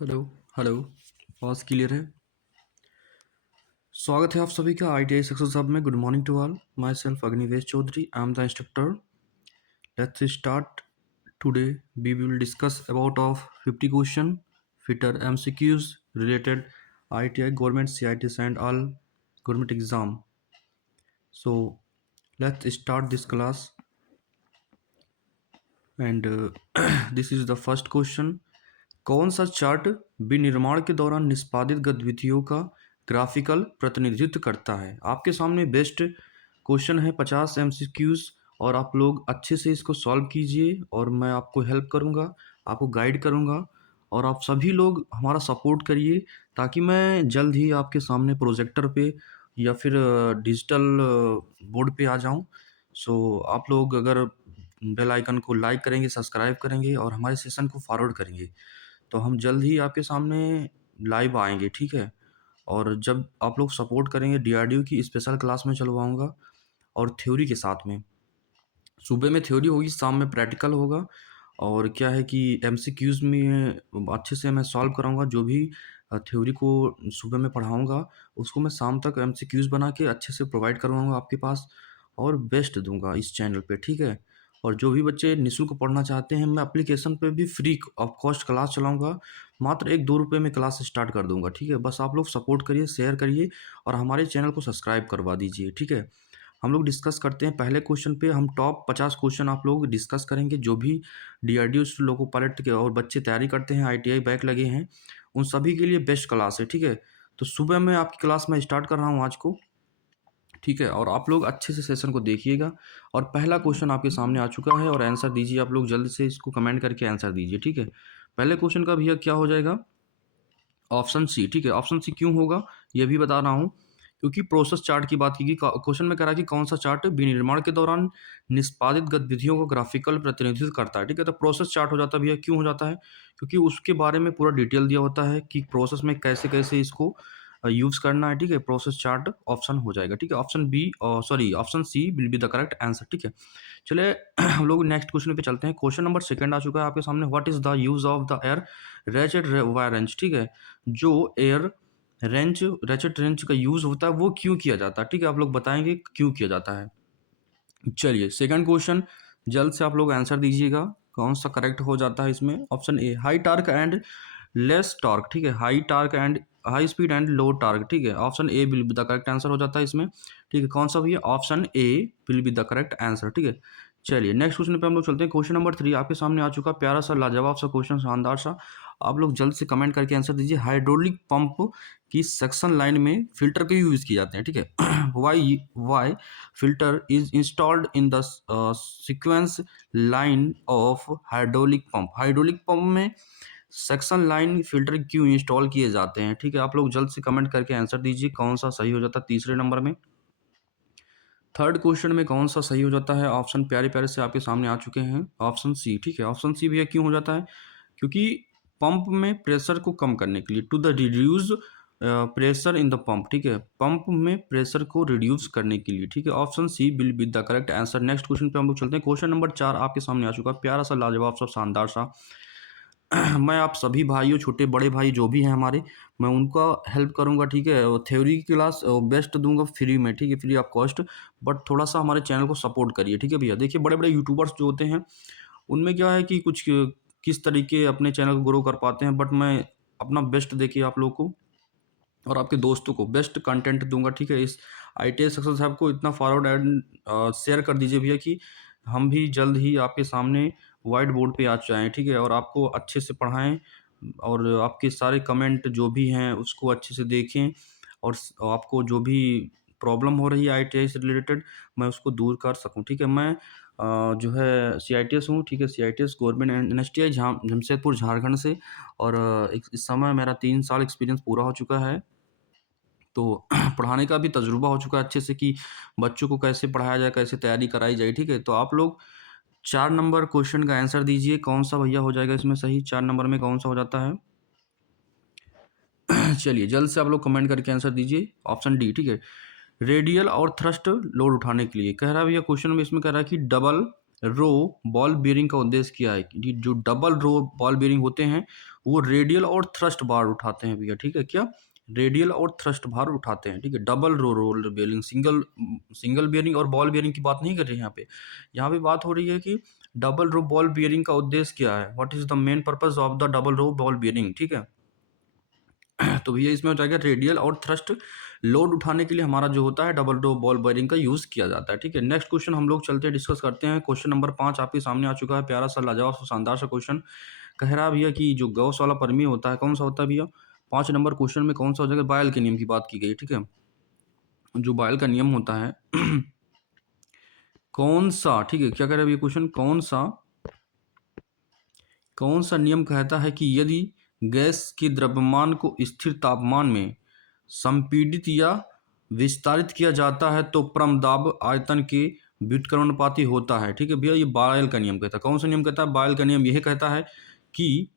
Hello. Hello. आवाज़ clear है? स्वागत है आप सभी का ITI सक्सेस हब में। Good morning to all. Myself Agnivesh Chaudhary, I am the instructor. Let's start. Today we will discuss about of 50 question fitter MCQs related ITI government CITs and all government exam. So let's start this class and this is the first question. कौन सा chart विनिर्माण के दौरान निष्पादित गतिविधियों का graphical प्रतिनिधित्व करता है? आपके सामने बेस्ट क्वेश्चन है, 50 MCQs, और आप लोग अच्छे से इसको सॉल्व कीजिए और मैं आपको हेल्प करूंगा, आपको गाइड करूंगा और आप सभी लोग हमारा सपोर्ट करिए ताकि मैं जल्द ही आपके सामने प्रोजेक्टर पे या फिर डिजिटल बोर्ड पे आ जाऊं। सो आप लोग अगर बेल आइकन को लाइक करेंगे, सब्सक्राइब करेंगे और हमारे सेशन को फॉरवर्ड करेंगे तो हम जल्द ही आपके सामने लाइव आएंगे, ठीक है। और जब आप लोग सपोर्ट करेंगे, DRDO की स्पेशल क्लास में चलवाऊंगा और थ्योरी के साथ में। सुबह में थ्योरी होगी, शाम में प्रैक्टिकल होगा। और क्या है कि MCQs में अच्छे से मैं सॉल्व कराऊंगा। जो भी थ्योरी को सुबह में पढ़ाऊंगा उसको मैं शाम तक MCQs बना के अच्छे से प्रोवाइड करवाऊंगा आपके पास और बेस्ट दूंगा इस चैनल पे, ठीक है। और जो भी बच्चे निःशुल्क पढ़ना चाहते हैं, मैं एप्लीकेशन पे भी फ्री ऑफ कॉस्ट क्लास चलाऊंगा। मात्र 1-2 रुपये में क्लास स्टार्ट कर दूंगा, ठीक है। बस आप लोग सपोर्ट करिए, शेयर करिए और हमारे चैनल को सब्सक्राइब करवा दीजिए, ठीक है। हम लोग डिस्कस करते हैं पहले क्वेश्चन पे। हम टॉप 50 क्वेश्चन आप लोग डिस्कस करेंगे। जो भी DRDO लोको पायलट के और बच्चे तैयारी करते हैं, ITI बैक लगे हैं, उन सभी के लिए बेस्ट क्लास है, ठीक है। तो सुबह में आपकी क्लास में स्टार्ट कर रहा हूँ आज को, ठीक है। और आप लोग अच्छे से सेशन को देखिएगा। और पहला क्वेश्चन आपके सामने आ चुका है और आंसर दीजिए। आप लोग जल्द से इसको कमेंट करके आंसर दीजिए, ठीक है। पहले क्वेश्चन का भैया क्या हो जाएगा? ऑप्शन सी, ठीक है। ऑप्शन सी क्यों होगा ये भी बता रहा हूँ, क्योंकि प्रोसेस चार्ट की बात की गई। क्वेश्चन में कह रहा है कि कौन सा चार्ट विनिर्माण के दौरान निष्पादित गतिविधियों को ग्राफिकल प्रतिनिधित्व करता है, ठीक है। तो प्रोसेस चार्ट हो जाता है भैया। क्यों हो जाता है? क्योंकि उसके बारे में पूरा डिटेल दिया होता है कि प्रोसेस में कैसे कैसे इसको यूज करना है, ठीक है। प्रोसेस चार्ट ऑप्शन हो जाएगा, ठीक है। Option B, sorry, option C will be the correct answer, ठीक है। चलिए हम लोग नेक्स्ट क्वेश्चन पे चलते हैं। क्वेश्चन नंबर सेकंड आ चुका है आपके सामने। What is the use of the air ratchet wire wrench, ठीक है। जो एयर रेंच, रैचेट रेंच का यूज होता है वो क्यों किया जाता है, ठीक है। आप लोग बताएंगे क्यों किया जाता है। चलिए सेकंड क्वेश्चन जल्द से आप लोग आंसर दीजिएगा। कौन सा करेक्ट हो जाता है इसमें? Option A, high torque and less torque, ठीक है। High torque and high speed and low torque, ठीक है। Option A will be the correct answer हो जाता है इसमें, ठीक है। कौन सा भी? Option A will be the correct answer, ठीक है। चलिए नेक्स्ट क्वेश्चन पे हम लोग चलते हैं। क्वेश्चन नंबर 3 आपके सामने आ चुका, प्यारा सा लाजवाब सा क्वेश्चन, शानदार सा। आप लोग जल्द से कमेंट करके आंसर दीजिए। हाइड्रोलिक पंप की सक्शन लाइन में फिल्टर क्यों यूज किए जाते हैं, ठीक है। Why filter is installed in the sequence line of hydraulic pump. Hydraulic pump में सेक्शन लाइन फिल्टर क्यों इंस्टॉल किए जाते हैं, ठीक है। आप लोग जल्द से कमेंट करके आंसर दीजिए कौन सा सही हो जाता है तीसरे नंबर में। थर्ड क्वेश्चन में कौन सा सही हो जाता है? ऑप्शन प्यारे प्यारे से आपके सामने आ चुके हैं। ऑप्शन सी, ठीक है। ऑप्शन सी भैया क्यों हो जाता है? क्योंकि पंप में प्रेशर को कम करने के लिए, to the reduce pressure in the pump, ठीक है। पंप में प्रेशर को रिड्यूस करने के लिए, ठीक है। Option C will be the correct answer. Next question पे हम लोग चलते हैं। क्वेश्चन नंबर 4 आपके सामने आ चुका है, प्यारा सा लाजवाब सा शानदार सा। मैं आप सभी भाइयों, छोटे बड़े भाई जो भी हैं हमारे, मैं उनका हेल्प करूंगा, ठीक है। और थ्योरी की क्लास बेस्ट दूंगा फ्री में, ठीक है, फ्री ऑफ कॉस्ट। बट थोड़ा सा हमारे चैनल को सपोर्ट करिए, ठीक है भैया। देखिए बड़े बड़े यूट्यूबर्स जो होते हैं उनमें क्या है कि कुछ किस तरीके अपने चैनल को ग्रो कर पाते हैं, बट मैं अपना बेस्ट देखिए आप लोग को और आपके दोस्तों को बेस्ट कंटेंट दूंगा, ठीक है। इस ITI सक्सेस हब को इतना फॉरवर्ड एंड शेयर कर दीजिए भैया कि हम भी जल्द ही आपके सामने वाइट बोर्ड पे आ जाएँ, ठीक है। और आपको अच्छे से पढ़ाएं और आपके सारे कमेंट जो भी हैं उसको अच्छे से देखें और आपको जो भी प्रॉब्लम हो रही है ITI से रिलेटेड, मैं उसको दूर कर सकूं, ठीक है। मैं जो है CITS हूँ, ठीक है। CITS government NSTI Jamshedpur Jharkhand से। और इस समय मेरा 3 साल एक्सपीरियंस पूरा हो चुका है। तो पढ़ाने का भी तजुर्बा हो चुका है अच्छे से कि बच्चों को कैसे पढ़ाया जाए, कैसे तैयारी कराई जाए, ठीक है। तो आप लोग 4 नंबर क्वेश्चन का आंसर दीजिए। कौन सा भैया हो जाएगा इसमें सही? 4 नंबर में कौन सा हो जाता है? चलिए जल्द से आप लोग कमेंट करके आंसर दीजिए। ऑप्शन डी, ठीक है। रेडियल और थ्रस्ट लोड उठाने के लिए कह रहा है भैया। क्वेश्चन में इसमें कह रहा है कि डबल रो बॉल बेयरिंग का उद्देश्य क्या है। कि जो डबल रो बॉल बेयरिंग होते हैं वो रेडियल और थ्रस्ट भार उठाते हैं भैया, ठीक है, क्या रेडियल और थ्रस्ट भार उठाते हैं, ठीक है। Double roll bearing, single single bearing और बॉल बेयरिंग की बात नहीं कर रहे हैं यहाँ पे। यहाँ पे बात हो रही है कि डबल रो बॉल बेयरिंग का उद्देश्य क्या है, what is the main purpose of the double row ball bearing, ठीक है। तो भैया इसमें हो जाएगा रेडियल और थ्रस्ट लोड उठाने के लिए हमारा जो होता है डबल रो बॉल बेयरिंग का यूज़ किया जाता है, ठीक है। नेक्स्ट क्वेश्चन हम लोग चलते हैं, डिस्कस करते हैं। क्वेश्चन नंबर 5 आपके सामने आ चुका है, प्यारा सा लाजवाब सा शानदार सा क्वेश्चन। कह रहा है भैया कि जो गॉस वाला प्रमेय होता है कौन सा होता है भैया, 5 नंबर क्वेश्चन में कौन सा हो जाएगा, बायल के नियम की बात की गई, ठीक है। जो बायल का नियम होता है कौन सा, ठीक है, क्या कह रहा है भैया क्वेश्चन, कौन सा नियम कहता है कि यदि गैस के द्रव्यमान को स्थिर तापमान में संपीड़ित या विस्तारित किया जाता है तो परमदाब आयतन के व्युत्क्रमणुपाती होता है, ठीक है भैया। ये बायल का नियम कहता है। कौन सा नियम कहता है, बायल का नियम यह कहता है कि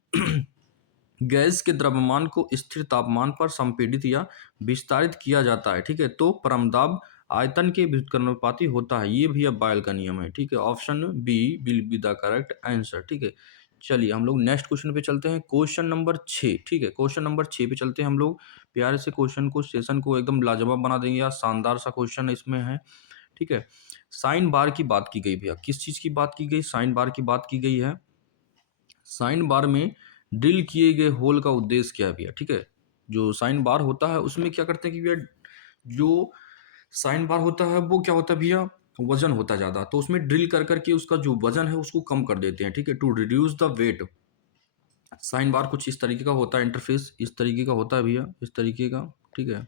गैस के द्रव्यमान को स्थिर तापमान पर संपीड़ित या विस्तारित किया जाता है, ठीक है, तो परमदाब आयतन के व्युत्क्रमणुपाती होता है। ये भी अब बायल का नियम है, ठीक है। Option B will be the correct answer, ठीक है। चलिए हम लोग नेक्स्ट क्वेश्चन पे चलते हैं, क्वेश्चन नंबर 6, ठीक है। क्वेश्चन नंबर 6 पे चलते हैं हम लोग। प्यारे से क्वेश्चन को, सेशन को एकदम लाजवाब बना देंगे यार, शानदार सा क्वेश्चन इसमें है, ठीक है। साइन बार की बात की गई भैया, किस चीज़ की बात की गई, साइन बार की बात की गई है। साइन बार में ड्रिल किए गए होल का उद्देश्य क्या है भैया, ठीक है। जो साइन बार होता है उसमें क्या करते हैं कि भैया जो साइन बार होता है वो क्या होता है भैया, वजन होता है ज़्यादा, तो उसमें ड्रिल कर करके उसका जो वजन है उसको कम कर देते हैं, ठीक है, to reduce the weight. Sine bar कुछ इस तरीके का होता है, इंटरफेस इस तरीके का होता है भैया, इस तरीके का, ठीक है।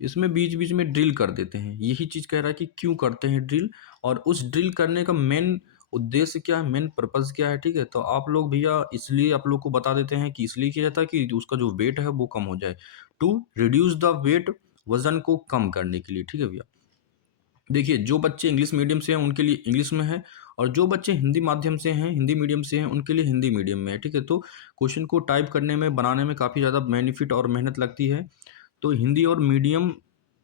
इसमें बीच बीच में ड्रिल कर देते हैं, यही चीज़ कह रहा है कि क्यों करते हैं ड्रिल, और उस ड्रिल करने का मेन उद्देश्य क्या है, मेन पर्पज़ क्या है, ठीक है। तो आप लोग भैया इसलिए आप लोग को बता देते हैं कि इसलिए किया जाता है कि उसका जो वेट है वो कम हो जाए, टू रिड्यूस द वेट, वजन को कम करने के लिए, ठीक है भैया। देखिए जो बच्चे इंग्लिश मीडियम से हैं उनके लिए इंग्लिश में है, और जो बच्चे हिंदी माध्यम से हैं, हिंदी मीडियम से हैं, उनके लिए हिंदी मीडियम में है, ठीक है। तो क्वेश्चन को टाइप करने में, बनाने में काफ़ी ज़्यादा बेनिफिट और मेहनत लगती है। तो हिंदी और मीडियम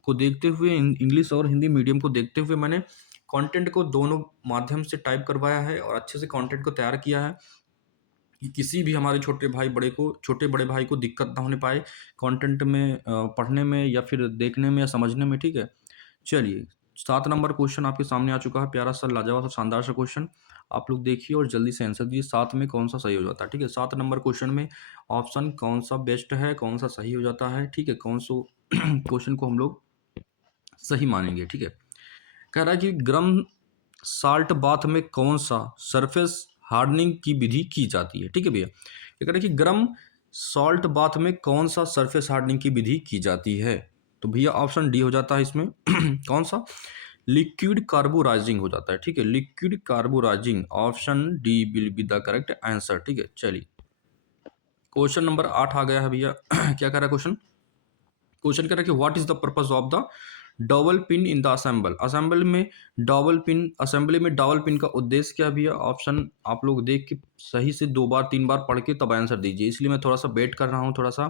को देखते हुए, इंग्लिश और हिंदी मीडियम को देखते हुए मैंने कंटेंट को दोनों माध्यम से टाइप करवाया है और अच्छे से कंटेंट को तैयार किया है कि किसी भी हमारे छोटे भाई बड़े को, छोटे बड़े भाई को दिक्कत ना होने पाए कंटेंट में, पढ़ने में या फिर देखने में या समझने में, ठीक है। चलिए 7 नंबर क्वेश्चन आपके सामने आ चुका है, प्यारा सा लाजवाब सा शानदार सा क्वेश्चन। आप लोग देखिए और जल्दी से आंसर दीजिए, 7 में कौन सा सही हो जाता है, ठीक है। 7 नंबर क्वेश्चन में ऑप्शन कौन सा बेस्ट है, कौन सा सही हो जाता है, ठीक है, कौन सा क्वेश्चन को हम लोग सही मानेंगे, ठीक है। कह रहा है कि गर्म साल्ट बाथ में कौन सा सरफेस हार्डनिंग की विधि की जाती है, ठीक है भैया। ये कह रहा है कि गर्म सॉल्ट बाथ में कौन सा सरफेस हार्डनिंग की विधि की जाती है, तो भैया ऑप्शन डी हो जाता है इसमें कौन सा, लिक्विड कार्बोराइजिंग हो जाता है, ठीक है, liquid carburising, option D will be the correct answer, ठीक है। चलिए क्वेश्चन नंबर 8 आ गया है भैया क्या कह रहा है क्वेश्चन, क्वेश्चन कह रहा है कि what is the purpose of the double pin in the assemble, assemble में डबल पिन, असेंबली में डबल पिन का उद्देश्य क्या भी है। ऑप्शन आप लोग देख के सही से 2 बार 3 बार पढ़ के तब आंसर दीजिए, इसलिए मैं थोड़ा सा वेट कर रहा हूँ, थोड़ा सा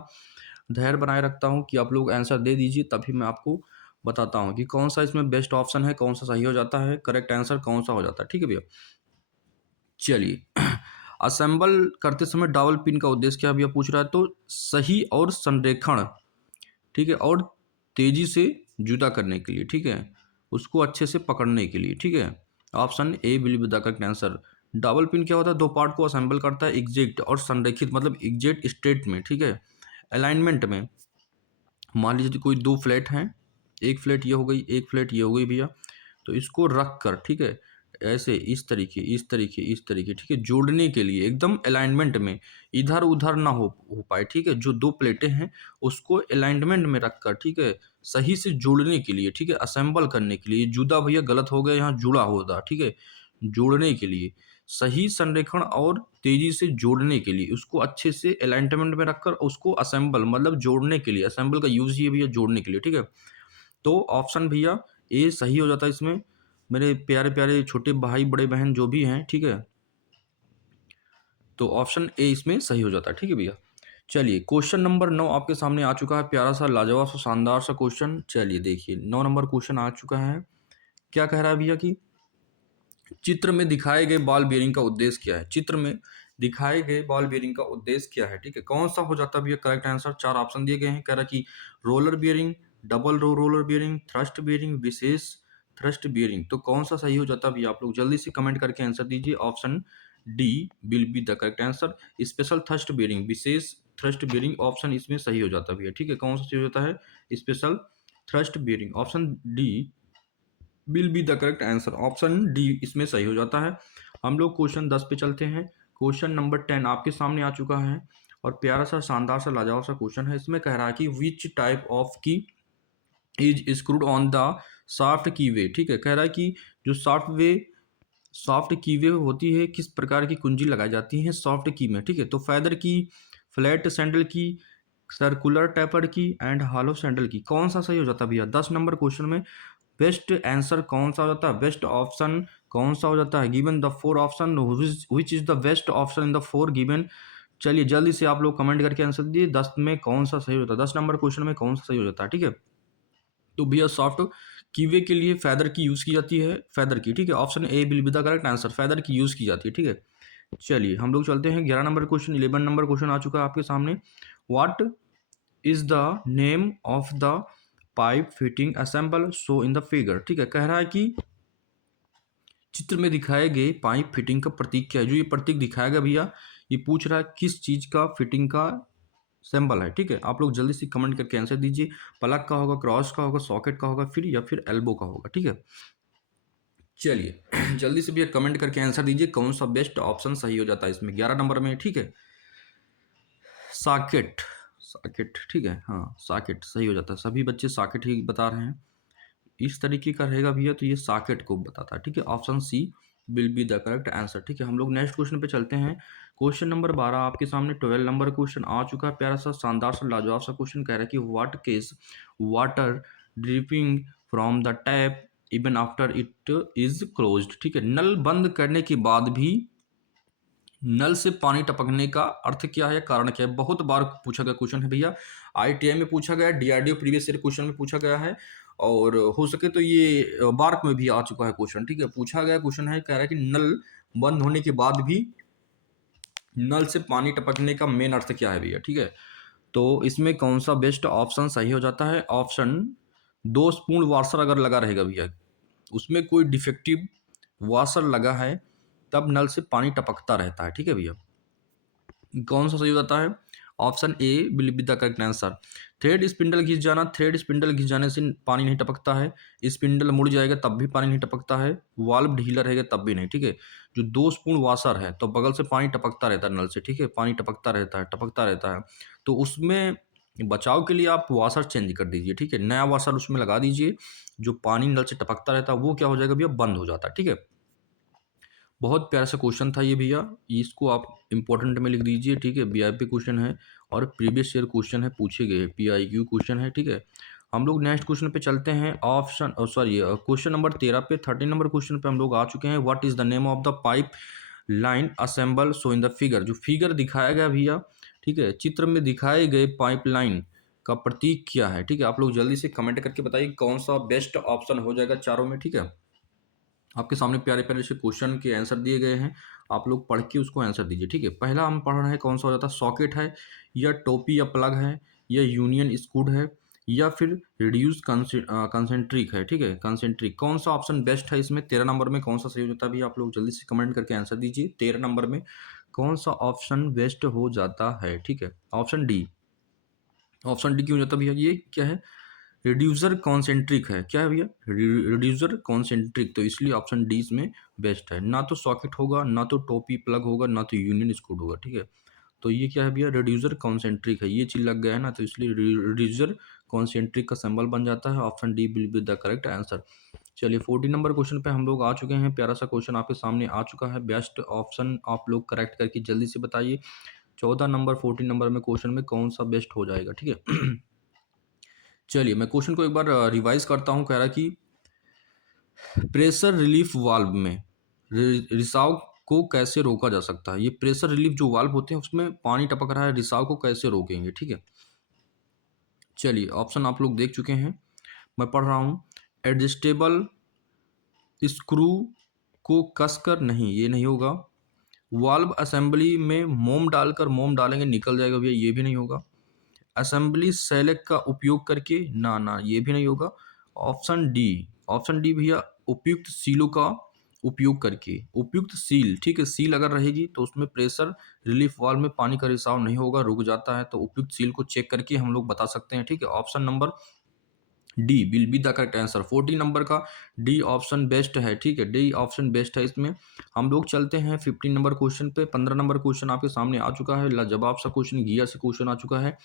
धैर्य बनाए रखता हूँ कि आप लोग आंसर दे दीजिए, तभी मैं आपको बताता हूँ कि कौन सा इसमें बेस्ट ऑप्शन है, कौन सा सही हो जाता है, करेक्ट आंसर कौन सा हो जाता है, ठीक है भैया। चलिए असेंबल करते समय डबल पिन का उद्देश्य क्या भैया पूछ रहा है, तो सही और संरेखण, ठीक है, और तेजी से जुदा करने के लिए, ठीक है, उसको अच्छे से पकड़ने के लिए, ठीक है। Option A will be the correct answer. Double pin क्या होता है, दो पार्ट को असेंबल करता है एग्जैक्ट और संरेखित, मतलब एग्जैक्ट स्टेट में, ठीक है, अलाइनमेंट में। मान लीजिए कोई 2 फ्लैट हैं, एक फ्लैट ये हो गई, एक फ्लैट ये हो गई भैया, तो इसको रख कर, ठीक है, ऐसे इस तरीके इस तरीके इस तरीके, ठीक है, जोड़ने के लिए एकदम अलाइनमेंट में, इधर उधर ना हो पाए, ठीक है। जो 2 प्लेटें हैं उसको अलाइनमेंट में रख कर, ठीक है, सही से जोड़ने के लिए, ठीक है, असेंबल करने के लिए, जुदा भैया गलत हो गया, यहाँ जुड़ा होता, ठीक है, जोड़ने के लिए, सही संरेखण और तेजी से जोड़ने के लिए, उसको अच्छे से अलाइनमेंट में रखकर उसको असेंबल, मतलब जोड़ने के लिए, असेंबल का यूज ये भैया जोड़ने के लिए, ठीक है। तो ऑप्शन भैया ए सही हो जाता है इसमें, मेरे प्यारे प्यारे छोटे भाई बड़े बहन जो भी हैं, ठीक है, तो ऑप्शन ए इसमें सही हो जाता है, ठीक है भैया। चलिए क्वेश्चन नंबर 9 आपके सामने आ चुका है, प्यारा सा लाजवाब सा शानदार सा क्वेश्चन। चलिए देखिए 9 नंबर क्वेश्चन आ चुका है, क्या कह रहा है भैया कि चित्र में दिखाए गए बॉल बेयरिंग का उद्देश्य क्या है, चित्र में दिखाए गए बॉल बेयरिंग का उद्देश्य क्या है? ठीक है, कौन सा हो जाता है भैया करेक्ट आंसर? 4 ऑप्शन दिए गए हैं। कह रहा है कि roller bearing, double row roller bearing, thrust bearing, विशेष थ्रस्ट बेयरिंग। तो कौन सा सही हो जाता है भैया? आप लोग जल्दी से कमेंट करके आंसर दीजिए। Option D will be the correct answer. Special thrust bearing, विशेष थ्रस्ट बेयरिंग ऑप्शन इसमें सही हो जाता है भैया। ठीक है, कौन सा सही हो जाता है? Special thrust bearing. Option D will be the correct answer. Option D इसमें सही हो जाता है। हम लोग क्वेश्चन 10 पे चलते हैं। क्वेश्चन नंबर 10 आपके सामने आ चुका है और प्यारा सा शानदार सा लाजवाब सा क्वेश्चन है। इसमें कह रहा है कि विच टाइप ऑफ की is screwed on the shaft की वे। ठीक है, कह रहा है कि जो सॉफ्ट की वे होती है, किस प्रकार की कुंजी लगाई जाती है सॉफ्ट की में। ठीक है, तो फैदर की, फ्लैट सैंडल की, सर्कुलर टेपर्ड की एंड हॉलो सैंडल की। कौन सा सही हो जाता है भैया? 10 नंबर क्वेश्चन में बेस्ट आंसर कौन सा हो जाता है? बेस्ट ऑप्शन कौन सा हो जाता है? Given the 4 option which is the best option in the 4 given. चलिए जल्दी से आप लोग कमेंट करके आंसर दीजिए 10 में कौन सा सही होता है? 10 नंबर क्वेश्चन में कौन सा सही हो जाता है? ठीक है, तो भैया सॉफ्ट कीवे के लिए फैदर की यूज़ की जाती है, फैदर की। ठीक है, option A will be the correct answer, feather की यूज़ की जाती है। ठीक है, चलिए हम लोग चलते हैं 11 नंबर क्वेश्चन। 11 नंबर क्वेश्चन आ चुका है आपके सामने। What is the name of the pipe fitting assemble show in the figure. ठीक है, कह रहा है कि चित्र में दिखाए गए पाइप फिटिंग का प्रतीक क्या है? जो ये प्रतीक दिखाया गया भैया, ये पूछ रहा है किस चीज का फिटिंग का सिंबल है। ठीक है, आप लोग जल्दी से कमेंट करके आंसर दीजिए। प्लग का होगा, क्रॉस का होगा, सॉकेट का होगा, फिर या फिर एल्बो का होगा। ठीक है, चलिए जल्दी से भैया कमेंट करके आंसर दीजिए कौन सा बेस्ट ऑप्शन सही हो जाता है इसमें 11 नंबर में। ठीक है, सॉकेट, सॉकेट। ठीक है, हाँ सॉकेट सही हो जाता है। सभी बच्चे सॉकेट ही बता रहे हैं। इस तरीके का रहेगा भैया तो ये सॉकेट को बताता है। ठीक है, option C will be the correct answer. ठीक है, हम लोग नेक्स्ट क्वेश्चन पे चलते हैं। क्वेश्चन नंबर 12 आपके सामने 12 नंबर क्वेश्चन आ चुका है। प्यारा सा शानदार सा लाजवाब सा क्वेश्चन कह रहा है कि what case water dripping from the tap even after it is closed. ठीक है, नल बंद करने के बाद भी नल से पानी टपकने का अर्थ क्या है, कारण क्या है? बहुत बार पूछा गया क्वेश्चन है भैया। आईटीआई में पूछा गया है, डीआरडीओ प्रीवियस ईयर क्वेश्चन में पूछा गया है, और हो सके तो ये बार्क में भी आ चुका है क्वेश्चन। ठीक है, पूछा गया क्वेश्चन है, कह रहा है कि नल बंद होने के बाद भी नल से पानी टपकने का मेन अर्थ क्या है भैया। ठीक है, तो इसमें कौन सा बेस्ट ऑप्शन सही हो जाता है? ऑप्शन दोषपूर्ण वाशर अगर लगा रहेगा भैया, उसमें कोई डिफेक्टिव वाशर लगा है, तब नल से पानी टपकता रहता है। ठीक है भैया, कौन सा सही हो जाता है? Option A will be the correct answer. Thread spindle घिस जाना, थ्रेड स्पिंडल घिस जाने से पानी नहीं टपकता है। स्पिंडल मुड़ जाएगा तब भी पानी नहीं टपकता है। वाल्व ढीला रहेगा तब भी नहीं। ठीक है, जो दोषपूर्ण वाशर है तो बगल से पानी टपकता रहता है नल से। ठीक है, पानी टपकता रहता है, टपकता रहता है। तो उसमें बचाव के लिए आप वाशर चेंज कर दीजिए। ठीक है, नया वाशर उसमें लगा दीजिए। जो पानी नल से टपकता रहता है वो क्या हो जाएगा भैया? बंद हो जाता है। ठीक है, बहुत प्यारा सा क्वेश्चन था ये भैया, इसको आप इंपॉर्टेंट में लिख दीजिए। ठीक है, वीआईपी क्वेश्चन है और प्रीवियस ईयर क्वेश्चन है, पूछे गए पीआईक्यू क्वेश्चन है। ठीक है, हम लोग नेक्स्ट क्वेश्चन पे चलते हैं। ऑप्शन सॉरी क्वेश्चन नंबर 13 पे, 13 नंबर क्वेश्चन पे हम लोग आ चुके हैं। What is the name of the pipe line assemble so in the figure. जो फिगर दिखाया गया भैया, ठीक है, चित्र में दिखाए गए पाइप लाइन का प्रतीक क्या है? ठीक है, आप लोग जल्दी से कमेंट करके बताइए कौन सा बेस्ट ऑप्शन हो जाएगा चारों में। ठीक है, आपके सामने प्यारे प्यारे से क्वेश्चन के आंसर दिए गए हैं, आप लोग पढ़ के उसको आंसर दीजिए। ठीक है, पहला हम पढ़ रहे हैं कौन सा हो जाता है? सॉकेट है, या टोपी या प्लग है, या यूनियन स्क्रूड है, या फिर रिड्यूस कंसेंट्रिक है। ठीक है, कंसेंट्रिक कौन सा ऑप्शन बेस्ट है इसमें? 13 नंबर में कौन सा सही हो जाता है भी? आप लोग जल्दी से कमेंट करके आंसर दीजिए। 13 नंबर में कौन सा ऑप्शन बेस्ट हो जाता है? ठीक है, ऑप्शन डी। ऑप्शन डी क्यों हो जाता है भैया? ये क्या है? रिड्यूसर कॉन्सेंट्रिक है। क्या है भैया? रिड्यूसर कॉन्सेंट्रिक, तो इसलिए ऑप्शन डी इसमें बेस्ट है। ना तो सॉकेट होगा, ना तो टोपी प्लग होगा, ना तो यूनियन स्क्रूड होगा। ठीक है, तो ये क्या है भैया? रिड्यूसर कॉन्सेंट्रिक है। ये चीज लग गया है ना, तो इसलिए रिड्यूसर कॉन्सेंट्रिक का सिंबल बन जाता है। Option D will be the correct answer. चलिए 14 नंबर क्वेश्चन पे हम लोग आ चुके हैं। प्यारा सा क्वेश्चन आपके सामने आ चुका है। बेस्ट ऑप्शन आप लोग करेक्ट करके जल्दी से बताइए 14 नंबर 14 नंबर में क्वेश्चन में कौन सा बेस्ट हो जाएगा। ठीक है चलिए मैं क्वेश्चन को एक बार रिवाइज करता हूँ। कह रहा है कि प्रेशर रिलीफ वाल्व में रिसाव को कैसे रोका जा सकता है। ये प्रेशर रिलीफ जो वाल्व होते हैं उसमें पानी टपक रहा है, रिसाव को कैसे रोकेंगे। ठीक है, चलिए ऑप्शन आप लोग देख चुके हैं, मैं पढ़ रहा हूँ। एडजस्टेबल स्क्रू को कसकर नहीं, ये नहीं होगा। वाल्व असेंबली में मोम डालकर, मोम डालेंगे निकल जाएगा भैया, ये भी नहीं होगा। असेंबली सेलेक्ट का उपयोग करके, ना ना ये भी नहीं होगा। ऑप्शन डी, ऑप्शन डी भैया, उपयुक्त सीलों का उपयोग करके, उपयुक्त सील, ठीक है, सील अगर रहेगी तो उसमें प्रेशर रिलीफ वाल्व में पानी का रिसाव नहीं होगा, रुक जाता है, तो उपयुक्त सील को चेक करके हम लोग बता सकते हैं, ठीक है। Option number D will be the correct answer. 14 number का डी ऑप्शन बेस्ट है, ठीक है, डी ऑप्शन बेस्ट है इसमें। हम लोग चलते हैं 15 नंबर क्वेश्चन पे। 15 नंबर क्वेश्चन आपके सामने आ चुका है, लाजवाब सा क्वेश्चन, गियर से क्वेश्चन आ चुका है।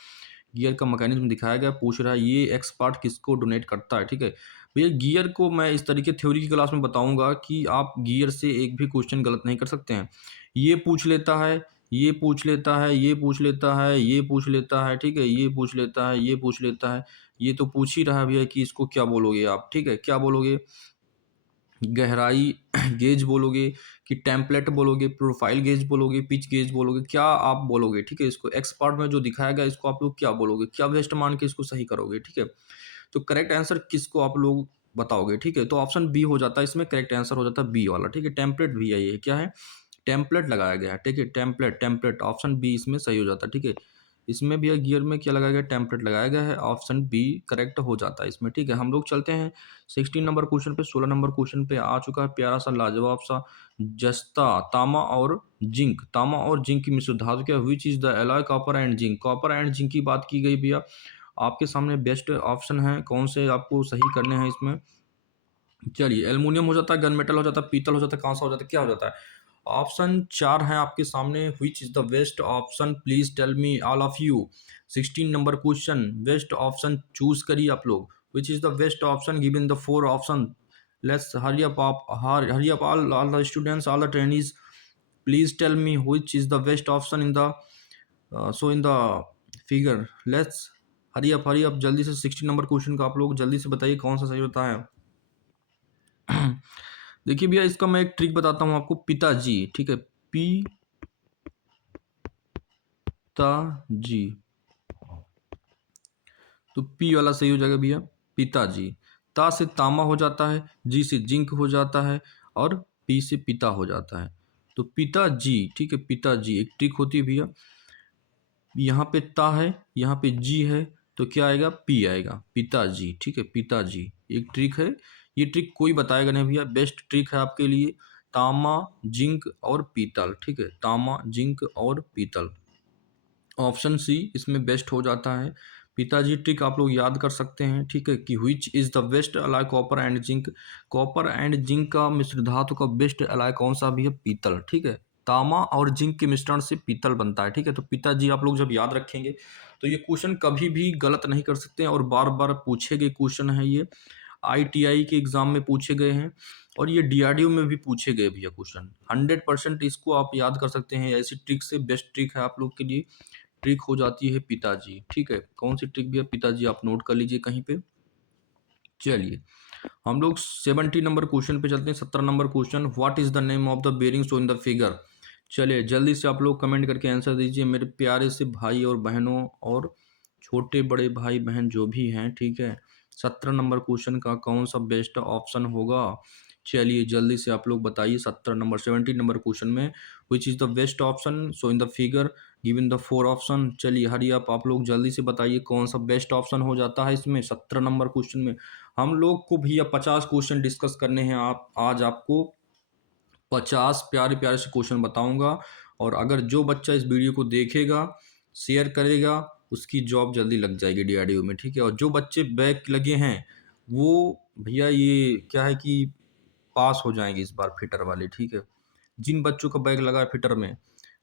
गियर का मैकेनिज्म दिखाया गया, पूछ रहा है ये एक्स पार्ट किसको डोनेट करता है, ठीक है। भैया गियर को मैं इस तरीके थ्योरी की क्लास में बताऊंगा कि आप गियर से एक भी क्वेश्चन गलत नहीं कर सकते हैं। ये पूछ लेता है, ये पूछ लेता है, ये पूछ लेता है, ये पूछ लेता है, ठीक है, ये पूछ लेता है, ये पूछ लेता है, ये तो पूछ ही रहा है भैया कि इसको क्या बोलोगे आप, ठीक है, क्या बोलोगे, गहराई गेज बोलोगे कि टेम्पलेट बोलोगे, प्रोफाइल गेज बोलोगे, पिच गेज बोलोगे, क्या आप बोलोगे, ठीक है। इसको एक्स पार्ट में जो दिखाया गया इसको आप लोग क्या बोलोगे, क्या बेस्ट मान के इसको सही करोगे, ठीक है। तो करेक्ट आंसर किसको आप लोग बताओगे, ठीक है। तो ऑप्शन बी हो जाता है इसमें, करेक्ट आंसर हो जाता है बी वाला, ठीक है। टेम्पलेट भी है, ये क्या है, टेम्पलेट लगाया गया है, ठीक है, टेम्पलेट, टेम्पलेट ऑप्शन बी इसमें सही हो जाता है, ठीक है। इसमें भी गियर में क्या लगाया गया, टेम्पलेट लगाया गया है, ऑप्शन बी करेक्ट हो जाता है इसमें, ठीक है। हम लोग चलते हैं 16 नंबर क्वेश्चन पे। 16 नंबर क्वेश्चन पे आ चुका है प्यारा सा लाजवाब सा, जस्ता, तामा और जिंक, तामा और जिंक की मिश्र धातु क्या, विच is the alloy copper and zinc, copper and zinc की बात की गई भैया। आपके सामने बेस्ट ऑप्शन है, कौन से आपको सही करने हैं इसमें। चलिए, एल्युमिनियम हो जाता है, गन मेटल हो जाता है, पीतल हो जाता है, कांसा हो जाता है, क्या हो जाता है। ऑप्शन 4 है आपके सामने, which is the best option, please tell me all of you. 16 number question, best option choose करिए आप लोग, which is the best option given the 4 option. Let's hurry up, आप hurry up all the students, all the trainees, please tell me which is the best option in the so in the figure. Let's hurry up जल्दी से 16 number question का आप लोग जल्दी से बताइए कौन सा सही होता है। देखिए भैया, इसका मैं एक ट्रिक बताता हूँ आपको, पिताजी, ठीक है, पिताजी, तो पी वाला सही हो जाएगा भैया, पिताजी। ता से तामा हो जाता है, जी से जिंक हो जाता है, और पी से पिता हो जाता है, तो पिताजी, ठीक है, पिताजी। एक ट्रिक होती है भैया, यहाँ पे ता है, यहाँ पे जी है, तो क्या आएगा, पी आएगा, पिताजी, ठीक है, पिताजी। एक ट्रिक है, ये ट्रिक कोई बताएगा नहीं भैया, बेस्ट ट्रिक है आपके लिए, तामा, जिंक और पीतल, ठीक है, तामा, जिंक और पीतल। ऑप्शन सी इसमें बेस्ट हो जाता है। पिताजी ट्रिक आप लोग याद कर सकते हैं, ठीक है, कि विच is the best ally copper and zinc, copper and zinc का मिश्र धातु का बेस्ट अलाय कौन सा भी है, पीतल, ठीक है। तामा और जिंक के मिश्रण से पीतल बनता है, ठीक है। तो पिताजी आप लोग जब याद रखेंगे तो ये क्वेश्चन कभी भी गलत नहीं कर सकते हैं, और बार बार पूछे गए क्वेश्चन है ये, ITI के एग्जाम में पूछे गए हैं, और ये DRDO में भी पूछे गए भैया क्वेश्चन। 100% इसको आप याद कर सकते हैं, ऐसी ट्रिक से बेस्ट ट्रिक है आप लोग के लिए, ट्रिक हो जाती है पिताजी, ठीक है। कौन सी ट्रिक भैया, पिताजी, आप नोट कर लीजिए कहीं पे। चलिए, हम लोग 70 नंबर क्वेश्चन पे चलते हैं। 17 number question, what is the name of the bearing show in the figure. चलिए जल्दी से आप लोग कमेंट करके आंसर दीजिए मेरे प्यारे से भाई और बहनों, और छोटे बड़े भाई बहन जो भी हैं, ठीक है। 17 नंबर क्वेश्चन का कौन सा बेस्ट ऑप्शन होगा, चलिए जल्दी से आप लोग बताइए। 70 नंबर क्वेश्चन में which is the best option so in the figure given the 4 option. चलिए हरी आप लोग जल्दी से बताइए कौन सा बेस्ट ऑप्शन हो जाता है इसमें। 17 नंबर क्वेश्चन में हम लोग को भैया 50 क्वेश्चन डिस्कस करने हैं, आप आज आपको 50 प्यारे प्यारे से क्वेश्चन बताऊंगा, और अगर जो बच्चा इस वीडियो को देखेगा, शेयर करेगा, उसकी जॉब जल्दी लग जाएगी DRDO में, ठीक है। और जो बच्चे बैक लगे हैं वो भैया ये क्या है कि पास हो जाएंगे इस बार फिटर वाले, ठीक है। जिन बच्चों का बैक लगा है फिटर में,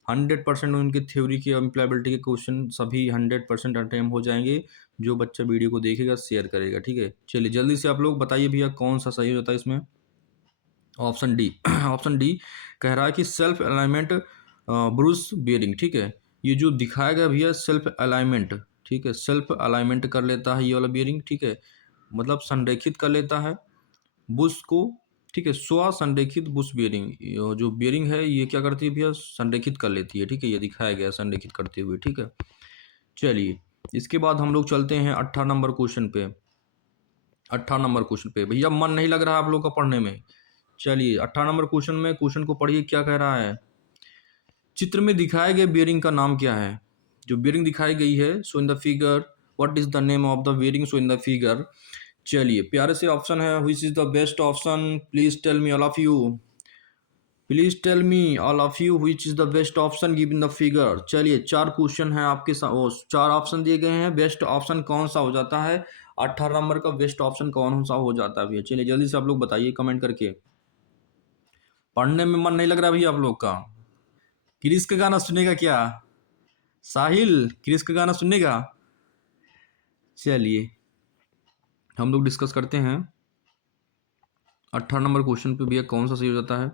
100% उनके थ्योरी के एम्प्लॉयबिलिटी के क्वेश्चन सभी 100% अटेम्प्ट हो जाएंगे, जो बच्चा वीडियो को देखेगा शेयर करेगा, ठीक है। चलिए जल्दी से आप लोग बताइए भैया कौन सा सही होता है इसमें। ऑप्शन डी ऑप्शन डी कह रहा है कि सेल्फ अलाइनमेंट ब्रूस बेरिंग, ठीक है। ये जो दिखाया गया भैया सेल्फ अलाइनमेंट, ठीक है, सेल्फ अलाइनमेंट कर लेता है ये वाला बेरिंग, ठीक है, मतलब संरेखित कर लेता है बुश को, ठीक है। स्व संरेखित बुश बेरिंग, जो बेरिंग है ये क्या करती है भैया, संरेखित कर लेती है, ठीक है, ये दिखाया गया संरेखित करते हुए, ठीक है। चलिए इसके बाद हम लोग चलते हैं 18 नंबर क्वेश्चन पे। 18 नंबर क्वेश्चन पे भैया मन नहीं लग रहा है आप लोग का पढ़ने में। चलिए 18 नंबर क्वेश्चन में, क्वेश्चन को पढ़िए क्या कह रहा है। चित्र में दिखाए गए बेयरिंग का नाम क्या है? जो बेयरिंग दिखाई गई है, so in the figure what is the name of the bearing so in the figure. चलिए, प्यारे से ऑप्शन है, which is the best option, please tell me all of you, please tell me all of you which is the best option give in the figure. चलिए, चार question है आपके साथ, चार ऑप्शन दिए गए हैं, बेस्ट ऑप्शन कौन सा हो जाता है? 18 नंबर का बेस्ट ऑप्शन कौन सा हो जाता है भैया? चलिए जल्दी से आप लोग बताइए कमेंट करके। पढ़ने में मन नहीं लग रहा भैया आप लोग का? क्रिस का गाना सुनेगा क्या? साहिल, क्रिस का गाना सुनेगा? चलिए हम लोग डिस्कस करते हैं 18 नंबर क्वेश्चन पे भैया कौन सा सही हो जाता है।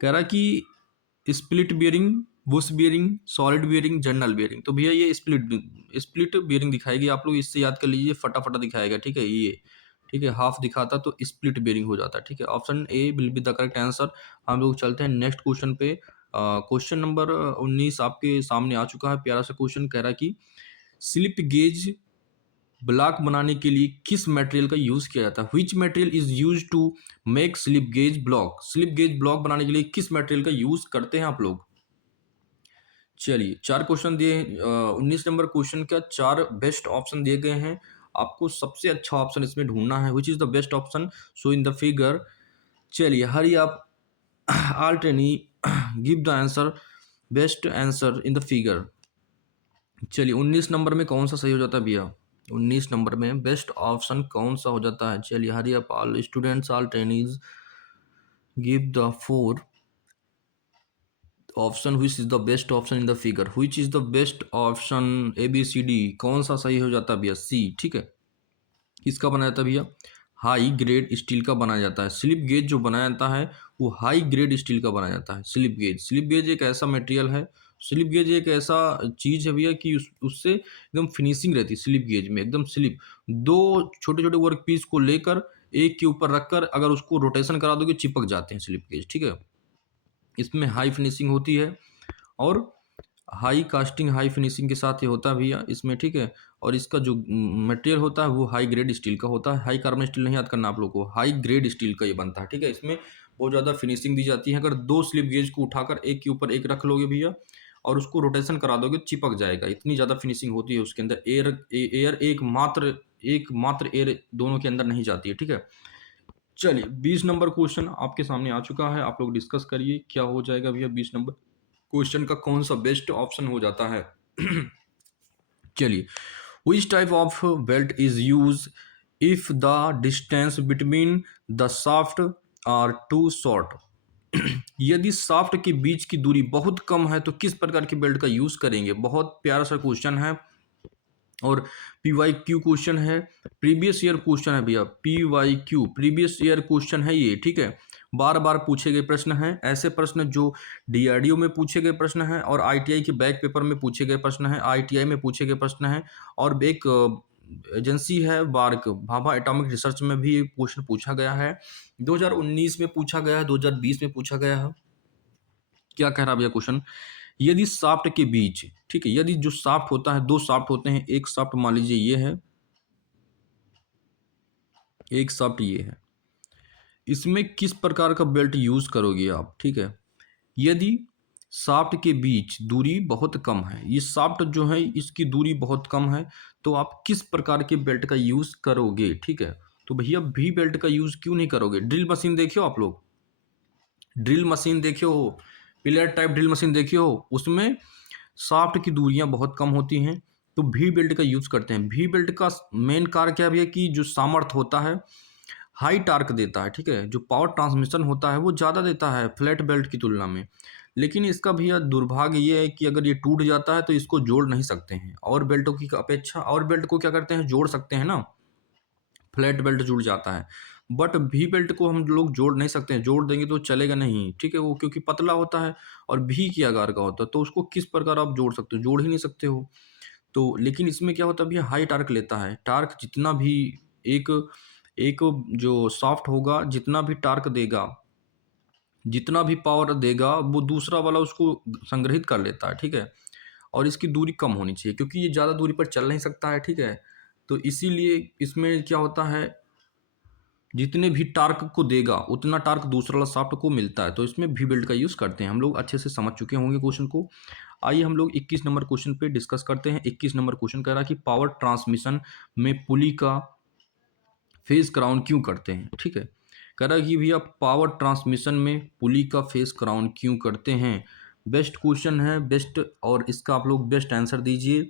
कह रहा है कि split bearing, Bush bearing, solid bearing, general bearing. तो भैया ये स्प्लिट बियरिंग दिखाएगी, आप लोग इससे याद कर लीजिए, फटाफटा दिखाएगा, ठीक है ये, ठीक है हाफ दिखाता तो स्प्लिट बियरिंग हो जाता है, ठीक है। Option A will be the correct answer. हम लोग चलते हैं नेक्स्ट क्वेश्चन पे। क्वेश्चन नंबर 19 आपके सामने आ चुका है, प्यारा सा क्वेश्चन। कह रहा है कि स्लिप गेज ब्लॉक बनाने के लिए किस मटेरियल का यूज किया जाता है? Which material is use to make slip gauge block? Slip gauge block बनाने के लिए किस मटेरियल का यूज करते हैं आप लोग? चलिए, चार क्वेश्चन दिए, 19 नंबर क्वेश्चन का चार बेस्ट ऑप्शन दिए गए हैं। आपको सबसे अच्छा ऑप्शन इसमें ढूंढना है, which is the best option so in the figure. चलिए, हरी आप आल्टरनी give the answer, best answer in the figure. चलिए, 19 नंबर में कौन सा सही हो जाता है भैया? 19 नंबर में बेस्ट ऑप्शन कौन सा हो जाता है? चलिए, hurry up all students, all trainees give the four option which is the best option in the figure. Which is the best option, A B C D, कौन सा सही हो जाता है भैया? सी, ठीक है। किसका बनाया जाता है भैया? हाई ग्रेड स्टील का बनाया जाता है। स्लिप गेज जो बनाया जाता है वो हाई ग्रेड स्टील का बनाया जाता है। स्लिप गेज एक ऐसा मटेरियल है, स्लिप गेज एक ऐसा चीज है भैया कि उससे एकदम फिनिशिंग रहती है। स्लिप गेज में एकदम स्लिप, दो छोटे छोटे वर्क पीस को लेकर एक के ऊपर रखकर अगर उसको रोटेशन करा दोगे चिपक जाते हैं स्लिप गेज, ठीक है। इसमें हाई फिनिशिंग होती है और हाई कास्टिंग, हाई फिनिशिंग के साथ ये होता है भैया इसमें, ठीक है। और इसका जो मटेरियल होता है वो हाई ग्रेड स्टील का होता है। हाई कार्बन स्टील नहीं याद करना आप लोग को, हाई ग्रेड स्टील का ये बनता है, ठीक है। इसमें बहुत ज़्यादा फिनिशिंग दी जाती है। अगर दो स्लिप गेज को उठाकर एक के ऊपर एक रख लोगे भैया और उसको रोटेशन करा दोगे चिपक जाएगा, इतनी ज़्यादा फिनिशिंग होती है उसके अंदर। एयर एक मात्र एयर दोनों के अंदर नहीं जाती है, ठीक है। चलिए, 20 नंबर क्वेश्चन आपके सामने आ चुका है, आप लोग डिस्कस करिए क्या हो जाएगा भैया 20 नंबर क्वेश्चन का कौन सा बेस्ट ऑप्शन हो जाता है। चलिए, which type of belt is use if the distance between the shaft are too short? यदि शाफ्ट के बीच की दूरी बहुत कम है तो किस प्रकार की बेल्ट का यूज करेंगे? बहुत प्यारा सा क्वेश्चन है और PYQ क्वेश्चन है, प्रीवियस ईयर क्वेश्चन है भैया। PYQ प्रीवियस ईयर क्वेश्चन है ये, ठीक है। बार बार पूछे गए प्रश्न हैं, ऐसे प्रश्न जो DRDO में पूछे गए प्रश्न हैं और ITI के बैक पेपर में पूछे गए प्रश्न हैं, ITI में पूछे गए प्रश्न हैं। और एक एजेंसी है बार्क, भाभा एटॉमिक रिसर्च में भी एक क्वेश्चन पूछा गया है, 2019 में पूछा गया है, 2020 में पूछा गया है। क्या कह रहा है भैया क्वेश्चन? यदि शाफ्ट के बीच, ठीक है, यदि जो शाफ्ट होता है, दो शाफ्ट होते हैं, एक शाफ्ट मान लीजिए ये है, एक शाफ्ट ये है, इसमें किस प्रकार का बेल्ट यूज करोगे आप, ठीक है। यदि शाफ्ट के बीच दूरी बहुत कम है, ये शाफ्ट जो है इसकी दूरी बहुत कम है, तो आप किस प्रकार के बेल्ट का यूज करोगे, ठीक है। तो भैया भी बेल्ट का यूज क्यों नहीं करोगे? ड्रिल मशीन देखियो आप लोग, ड्रिल मशीन देखियो हो, पिलर टाइप ड्रिल मशीन देखियो हो, उसमें शाफ्ट की दूरियां बहुत कम होती हैं, तो भी बेल्ट का यूज करते हैं। भी बेल्ट का मेन कार्य क्या है कि जो सामर्थ्य होता है हाई टार्क देता है, ठीक है। जो पावर ट्रांसमिशन होता है वो ज़्यादा देता है फ्लैट बेल्ट की तुलना में। लेकिन इसका भैया दुर्भाग्य ये है कि अगर ये टूट जाता है तो इसको जोड़ नहीं सकते हैं, और बेल्टों की अपेक्षा और बेल्ट को क्या करते हैं, जोड़ सकते हैं ना, फ्लैट बेल्ट जुड़ जाता है। बट भी बेल्ट को हम लोग जोड़ नहीं सकते हैं, जोड़ देंगे तो चलेगा नहीं, ठीक है। वो क्योंकि पतला होता है और भी की आकार का होता है, तो उसको किस प्रकार आप जोड़ सकते हो? जोड़ ही नहीं सकते हो। तो लेकिन इसमें क्या होता है भैया, हाई टार्क लेता है। टार्क जितना भी एक एक जो सॉफ्ट होगा, जितना भी टार्क देगा, जितना भी पावर देगा, वो दूसरा वाला उसको संग्रहित कर लेता है, ठीक है। और इसकी दूरी कम होनी चाहिए क्योंकि ये ज़्यादा दूरी पर चल नहीं सकता है, ठीक है। तो इसीलिए इसमें क्या होता है, जितने भी टार्क को देगा उतना टार्क दूसरा वाला शाफ्ट को मिलता है, तो इसमें वी बेल्ट का यूज़ करते हैं। हम लोग अच्छे से समझ चुके होंगे क्वेश्चन को। आइए हम लोग 21 नंबर क्वेश्चन पे डिस्कस करते हैं। 21 नंबर क्वेश्चन कह रहा है कि पावर ट्रांसमिशन में पुली का फेस क्राउन क्यों करते हैं। ठीक है, कह रहा है कि भैया पावर ट्रांसमिशन में पुली का फेस क्राउन क्यों करते हैं। बेस्ट क्वेश्चन है, बेस्ट, और इसका आप लोग बेस्ट आंसर दीजिए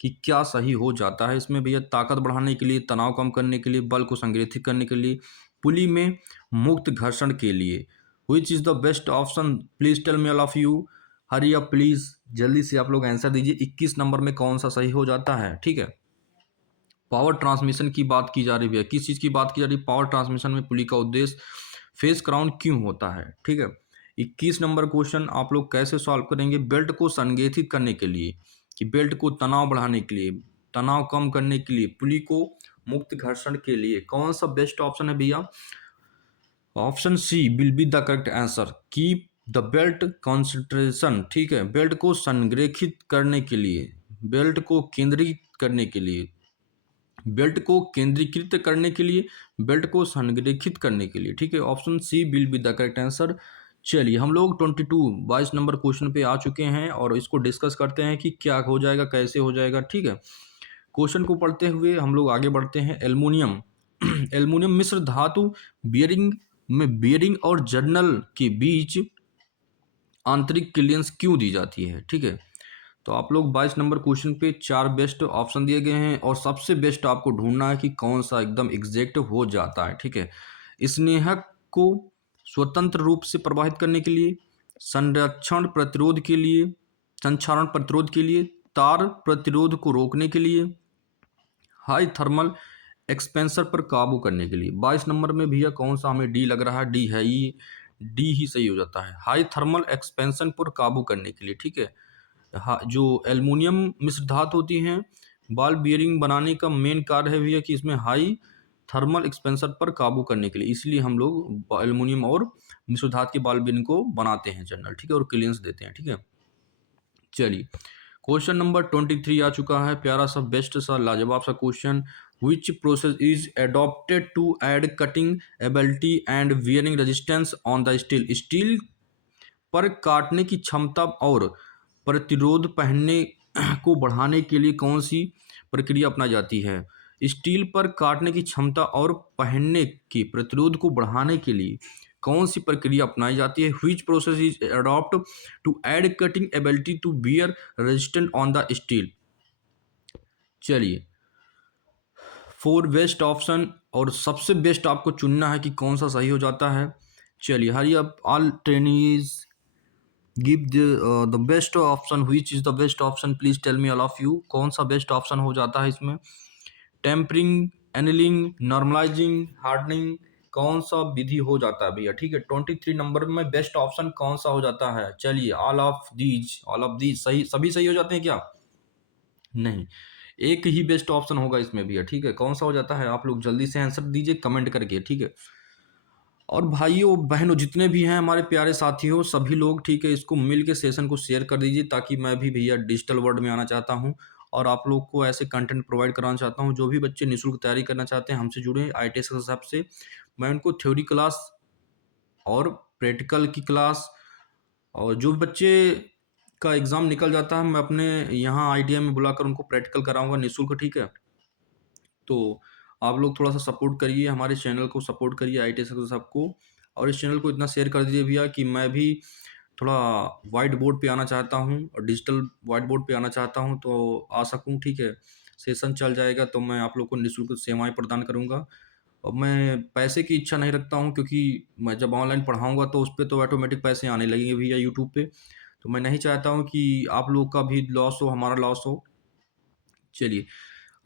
कि क्या सही हो जाता है इसमें। भैया ताकत बढ़ाने के लिए, तनाव कम करने के लिए, बल को संग्रहित करने के लिए, पुली में मुक्त घर्षण के लिए। Which is the best option, please tell me all of you. Hurry up please, जल्दी से आप लोग आंसर दीजिए। 21 नंबर में कौन सा सही हो जाता है। ठीक है, पावर ट्रांसमिशन की बात की जा रही है। किस चीज़ की बात की जा रही है? पावर ट्रांसमिशन में पुली का उद्देश्य फेस क्राउन क्यों होता है। ठीक है, 21 नंबर क्वेश्चन आप लोग कैसे सॉल्व करेंगे? बेल्ट को संगठित करने के लिए, कि बेल्ट को तनाव बढ़ाने के लिए, तनाव कम करने के लिए, पुली को मुक्त घर्षण के लिए, कौन सा बेस्ट ऑप्शन है भैया? Option C will be the correct answer. Keep the belt concentration. ठीक है, बेल्ट को संरेखित करने के लिए, बेल्ट को केंद्रित करने के लिए, बेल्ट को केंद्रीकृत करने के लिए, बेल्ट को संरेखित करने के लिए। ठीक है, option C will be the correct answer. चलिए हम लोग 22 नंबर क्वेश्चन पे आ चुके हैं और इसको डिस्कस करते हैं कि क्या हो जाएगा, कैसे हो जाएगा। ठीक है, क्वेश्चन को पढ़ते हुए हम लोग आगे बढ़ते हैं। एल्युमिनियम एल्युमिनियम मिश्र धातु बियरिंग और जर्नल के बीच आंतरिक क्लियरेंस क्यों दी जाती है। ठीक है, तो आप लोग 22 नंबर क्वेश्चन पे 4 बेस्ट ऑप्शन दिए गए हैं और सबसे बेस्ट आपको ढूंढना है कि कौन सा एकदम एग्जैक्ट हो जाता है। ठीक है, स्नेहक को स्वतंत्र रूप से प्रवाहित करने के लिए, संरक्षण प्रतिरोध के लिए, संक्षारण प्रतिरोध के लिए, तार प्रतिरोध को रोकने के लिए, हाई थर्मल एक्सपेंसर पर काबू करने के लिए। 22 नंबर में भैया कौन सा हमें डी लग रहा है? डी है, ये डी ही सही हो जाता है, हाई थर्मल एक्सपेंशन पर काबू करने के लिए। ठीक है, हाँ, जो एल्युमिनियम मिश्र धातु होती हैं, बॉल बियरिंग बनाने का मेन कार्य है भैया कि इसमें हाई थर्मल एक्सपेंशन पर काबू करने के लिए, इसलिए हम लोग एल्युमिनियम और मिश्र धातु के बॉल बियरिंग को बनाते हैं जनरल। ठीक है, और क्लियरेंस देते हैं। ठीक है, चलिए क्वेश्चन नंबर 23 आ चुका है, प्यारा सा, बेस्ट सा, लाजवाब सा question. Which process is adopted to add cutting ability and wearing resistance on the steel. Steel पर काटने की क्षमता और प्रतिरोध पहनने को बढ़ाने के लिए कौन सी प्रक्रिया अपनाई जाती है? स्टील पर काटने की क्षमता और पहनने के प्रतिरोध को बढ़ाने के लिए कौन सी प्रक्रिया अपनाई जाती है? Which process is adopt to add cutting ability to bear resistant on the steel. चलिए 4 बेस्ट ऑप्शन और सबसे बेस्ट आपको चुनना है कि कौन सा सही हो जाता है। चलिए hurry up all trainees, give the best option. Which is the best option, please tell me all of you. कौन सा बेस्ट ऑप्शन हो जाता है इसमें? टेम्परिंग, एनिलिंग, नॉर्मलाइजिंग, हार्डनिंग, कौन सा विधि हो जाता है भैया? ठीक है, 23 नंबर में बेस्ट ऑप्शन कौन सा हो जाता है? चलिए ऑल ऑफ दीज सही, सभी सही हो जाते हैं क्या? नहीं, एक ही बेस्ट ऑप्शन होगा इसमें भैया। ठीक है, कौन सा हो जाता है? आप लोग जल्दी से आंसर दीजिए कमेंट करके। ठीक है, और भाइयों बहनों जितने भी हैं हमारे प्यारे साथियों, सभी लोग, ठीक है, इसको मिल के सेशन को शेयर कर दीजिए ताकि मैं भी भैया डिजिटल वर्ल्ड में आना चाहता हूं और आप लोग को ऐसे कंटेंट प्रोवाइड कराना चाहता हूं। जो भी बच्चे निःशुल्क तैयारी करना चाहते हैं हमसे जुड़े ITS के हिसाब से, मैं उनको थ्योरी क्लास और प्रैक्टिकल की क्लास, और जो भी बच्चे का एग्ज़ाम निकल जाता है मैं अपने यहाँ ITM में बुलाकर उनको प्रैक्टिकल कराऊंगा निःशुल्क। ठीक है, तो आप लोग थोड़ा सा सपोर्ट करिए, हमारे चैनल को सपोर्ट करिए ITS सबको, और इस चैनल को इतना शेयर कर दीजिए भैया कि मैं भी थोड़ा वाइट बोर्ड पे आना चाहता हूँ और डिजिटल वाइट बोर्ड पे आना चाहता हूँ, तो आ सकूँ। ठीक है, सेशन चल जाएगा तो मैं आप लोग को निःशुल्क सेवाएं प्रदान करूँगा। और मैं पैसे की इच्छा नहीं रखता हूँ क्योंकि मैं जब ऑनलाइन पढ़ाऊँगा तो उस पर तो ऑटोमेटिक पैसे आने लगेंगे भैया यूट्यूब पे, तो मैं नहीं चाहता हूँ कि आप लोग का भी लॉस हो, हमारा लॉस हो। चलिए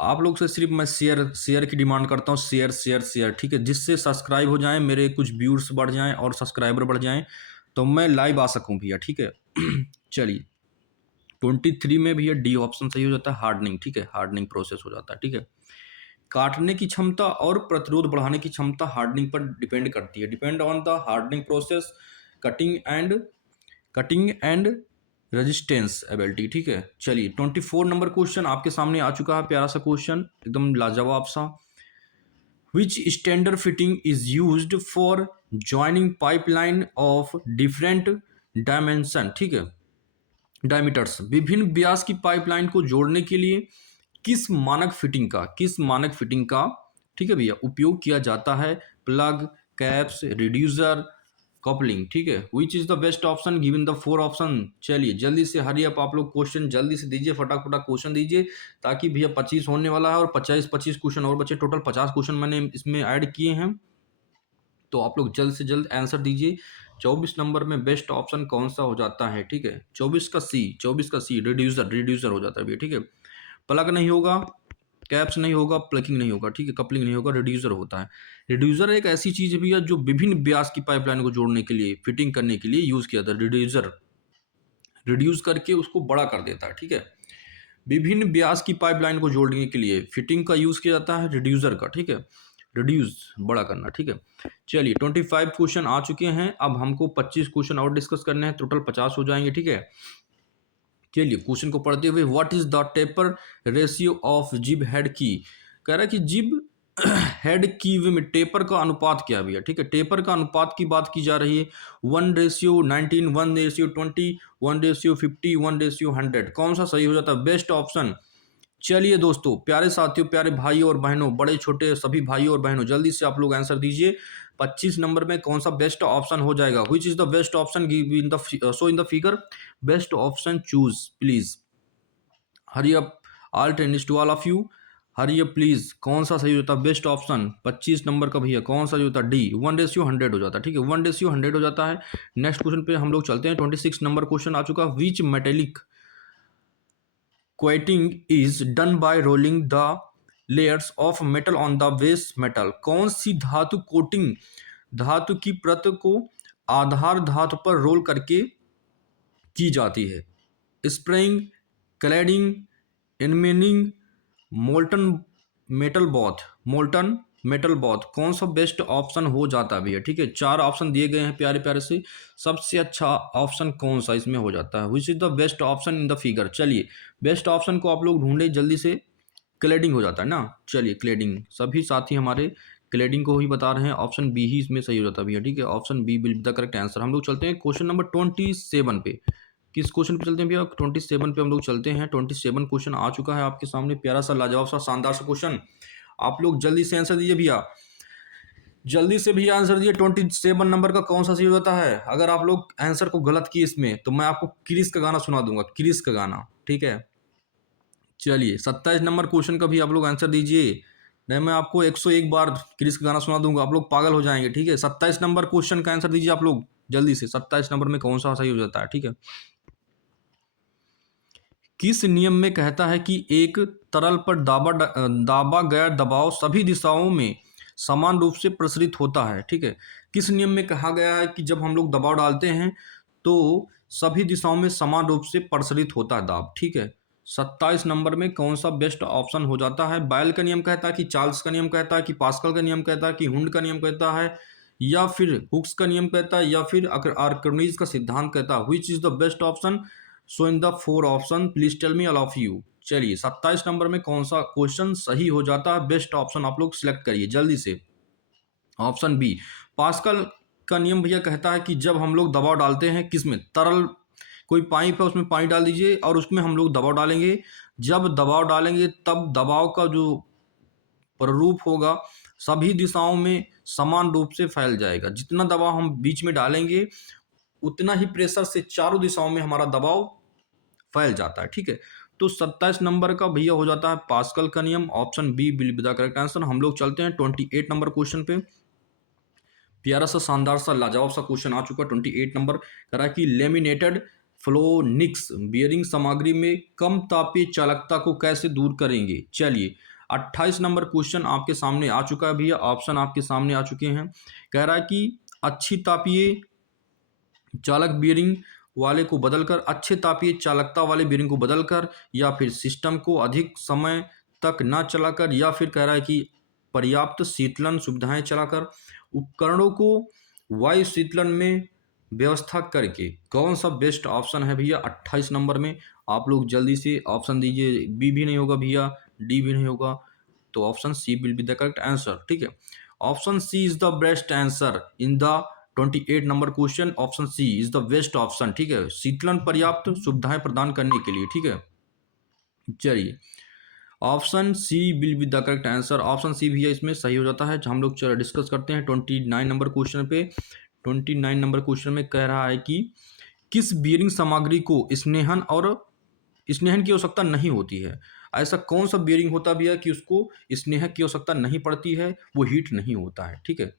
आप लोग से सिर्फ मैं शेयर शेयर की डिमांड करता हूँ, शेयर शेयर शेयर। ठीक है, जिससे सब्सक्राइब हो जाएं, मेरे कुछ व्यूअर्स बढ़ जाएं और सब्सक्राइबर बढ़ जाएं तो मैं लाइव आ सकूं भैया। ठीक है चलिए 23 में भैया डी ऑप्शन सही हो जाता है, हार्डनिंग। ठीक है, हार्डनिंग प्रोसेस हो जाता है। ठीक है, काटने की क्षमता और प्रतिरोध बढ़ाने की क्षमता हार्डनिंग पर डिपेंड करती है। Depend on the hardening process, cutting and resistance ability. ठीक है, चलिए 24 नंबर क्वेश्चन आपके सामने आ चुका है, प्यारा सा क्वेश्चन, एकदम लाजवाब सा। विच standard fitting is used for joining pipeline of different dimension, ठीक है, डायमीटर्स, विभिन्न व्यास की पाइपलाइन को जोड़ने के लिए किस मानक फिटिंग का ठीक है भैया उपयोग किया जाता है? प्लग, कैप्स, रिड्यूसर, कपलिंग, ठीक है। Which is the best option given the four option? चलिए जल्दी से हरी अप, आप लोग क्वेश्चन जल्दी से दीजिए, फटाक फटाक क्वेश्चन दीजिए, ताकि भैया 25 होने वाला है और 25 क्वेश्चन और बचे, टोटल 50 क्वेश्चन मैंने इसमें ऐड किए हैं, तो आप लोग जल्द से जल्द आंसर दीजिए। 24 नंबर में बेस्ट ऑप्शन कौन सा हो जाता है? ठीक है, 24 का सी रिड्यूसर हो जाता है भैया, ठीक है। प्लग नहीं होगा, कैप्स नहीं होगा, प्लगिंग नहीं होगा, ठीक है, कपलिंग नहीं होगा, रिड्यूसर होता है। रिड्यूसर एक ऐसी चीज है भैया जो विभिन्न व्यास की पाइपलाइन को जोड़ने के लिए, फिटिंग करने के लिए यूज किया जाता है। रिड्यूसर रिड्यूस करके उसको बड़ा कर देता है, ठीक है। विभिन्न व्यास की पाइपलाइन को जोड़ने के लिए फिटिंग का यूज किया जाता है रिड्यूसर का, ठीक है, रिड्यूस बड़ा करना, ठीक है। चलिए 25 क्वेश्चन आ चुके हैं, अब हमको 25 क्वेश्चन और डिस्कस करने हैं, टोटल 50 हो जाएंगे, ठीक है। चलिए क्वेश्चन को पढ़ते हुए, what is the taper ratio of जिब हेड की? कह रहा है कि जिब हेड की में टेपर का अनुपात क्या है भैया, ठीक है। टेपर का अनुपात की बात की जा रही है, 1:19, 1:20, 1:50, 1:100, कौन सा सही हो जाता है? Best option. चलिए दोस्तों, प्यारे साथियों, प्यारे भाइयों और बहनों, बड़े छोटे सभी भाइयों और बहनों, जल्दी से आप लोग आंसर दीजिए। 25 नंबर में कौन सा बेस्ट ऑप्शन हो जाएगा? Which is the best option in the show in the figure? Best option choose please. Hurry up, all trainees to all of you, hurry up please. कौन सा सही होता है? बेस्ट ऑप्शन 25 नंबर का भैया कौन सा होता है? डी, 1:100 हो जाता है, ठीक है, 1:100 हो जाता है। नेक्स्ट क्वेश्चन पे हम लोग चलते हैं। 26 नंबर क्वेश्चन आ चुका। Which metallic coating is done by rolling the layers of metal on the base metal? कौन सी धातु कोटिंग धातु की परत को आधार धातु पर रोल करके की जाती है? Spraying, cladding, enameling, molten metal bath, कौन सा बेस्ट ऑप्शन हो जाता है भैया, ठीक है। 4 ऑप्शन दिए गए हैं प्यारे प्यारे से, सबसे अच्छा ऑप्शन कौन सा इसमें हो जाता है? Which is the best option in the figure? चलिए बेस्ट ऑप्शन को आप लोग ढूंढे जल्दी से। क्लेडिंग हो जाता है ना, चलिए क्लेडिंग, सभी साथी हमारे क्लेडिंग को ही बता रहे हैं, ऑप्शन बी ही इसमें सही हो जाता है भैया, ठीक है, option B will be the correct answer. हम लोग चलते हैं क्वेश्चन नंबर 27 पे। किस क्वेश्चन पे चलते हैं भैया? 27 पे हम लोग चलते हैं। 27 क्वेश्चन आ चुका है आपके सामने, प्यारा सा, लाजवाब सा, शानदार सा क्वेश्चन। आप लोग जल्दी से आंसर दीजिए भैया, जल्दी से भैया आंसर दीजिए। 27 नंबर का कौन सा सही होता है? अगर आप लोग आंसर को गलत किए इसमें, तो मैं आपको क्रिस का गाना सुना दूंगा, क्रिस का गाना, ठीक है। चलिए 27 नंबर क्वेश्चन का भी आप लोग आंसर दीजिए, नहीं मैं आपको 101 बार क्रिस का गाना सुना दूंगा, आप लोग पागल हो जाएंगे, ठीक है। 27 नंबर क्वेश्चन का आंसर दीजिए आप लोग जल्दी से। 27 नंबर में कौन सा सही हो जाता है, ठीक है। किस नियम में कहता है कि एक तरल पर दाबा गया दबाव सभी दिशाओं में समान रूप से प्रसरित होता है, ठीक है। किस नियम में कहा गया है कि जब हम लोग दबाव डालते हैं तो सभी दिशाओं में समान रूप से प्रसरित होता है दाब, ठीक है। 27 नंबर में कौन सा बेस्ट ऑप्शन हो जाता है? बायल का नियम कहता है कि चार्ल्स का नियम कहता है कि पास्कल का नियम कहता है कि हुंड का नियम कहता है या फिर हुक्स का नियम कहता है या फिर आर्किमिडीज का सिद्धांत कहता है? Which is the best option? So in the 4 option please tell me all of you. चलिए 27 नंबर में कौन सा क्वेश्चन सही हो जाता है? बेस्ट ऑप्शन आप लोग सिलेक्ट करिए जल्दी से। ऑप्शन बी, पास्कल का नियम भैया कहता है कि जब हम लोग दबाव डालते हैं, किसमें? तरल कोई पाइप है उसमें पानी डाल दीजिए और उसमें हम लोग दबाव डालेंगे, जब दबाव डालेंगे तब दबाव का जो प्ररूप होगा सभी दिशाओं में समान रूप से फैल जाएगा। जितना दबाव हम बीच में डालेंगे उतना ही प्रेशर से चारों दिशाओं में हमारा दबाव फैल जाता है, ठीक है। तो 27 नंबर का भैया हो जाता है पास्कल का नियम, option B will be the correct answer. हम लोग चलते हैं 28 नंबर क्वेश्चन पे। प्यारा सा, शानदार सा, लाजवाब सा क्वेश्चन आ चुका। 28 नंबर कह रहा है कि लेमिनेटेड फ्लोनिक्स बियरिंग सामग्री में कम तापीय चालकता को कैसे दूर करेंगे? चलिए 28 नंबर क्वेश्चन आपके सामने आ चुका है भैया, ऑप्शन आपके सामने आ चुके हैं। कह रहा है कि अच्छी तापीय चालक बियरिंग वाले को बदलकर अच्छे तापीय चालकता वाले बियरिंग को बदलकर, या फिर सिस्टम को अधिक समय तक न चलाकर, या फिर कह रहा है कि पर्याप्त शीतलन सुविधाएं चलाकर, उपकरणों को वायु शीतलन में व्यवस्था करके। कौन सा बेस्ट ऑप्शन है भैया 28 नंबर में? आप लोग जल्दी से ऑप्शन दीजिए। बी भी नहीं होगा भैया, डी भी नहीं होगा, तो option C will be the correct answer, ठीक है। Option C is the best answer in the 28 number question. Option C is the best option, ठीक है, शीतलन पर्याप्त सुविधाएं प्रदान करने के लिए, ठीक है। चलिए, option C will be the correct answer. Option C भी है इसमें सही हो जाता है। हम लोग चलो डिस्कस करते हैं 29 नंबर क्वेश्चन पे। 29 नंबर क्वेश्चन में कह रहा है कि किस बीयरिंग सामग्री को स्नेहन की आवश्यकता नहीं होती है। ऐसा कौन सा बीयरिंग होता भी है कि उसको स्नेह की आवश्यकता नहीं पड़ती है, वो हीट नहीं होता है, ठीक है।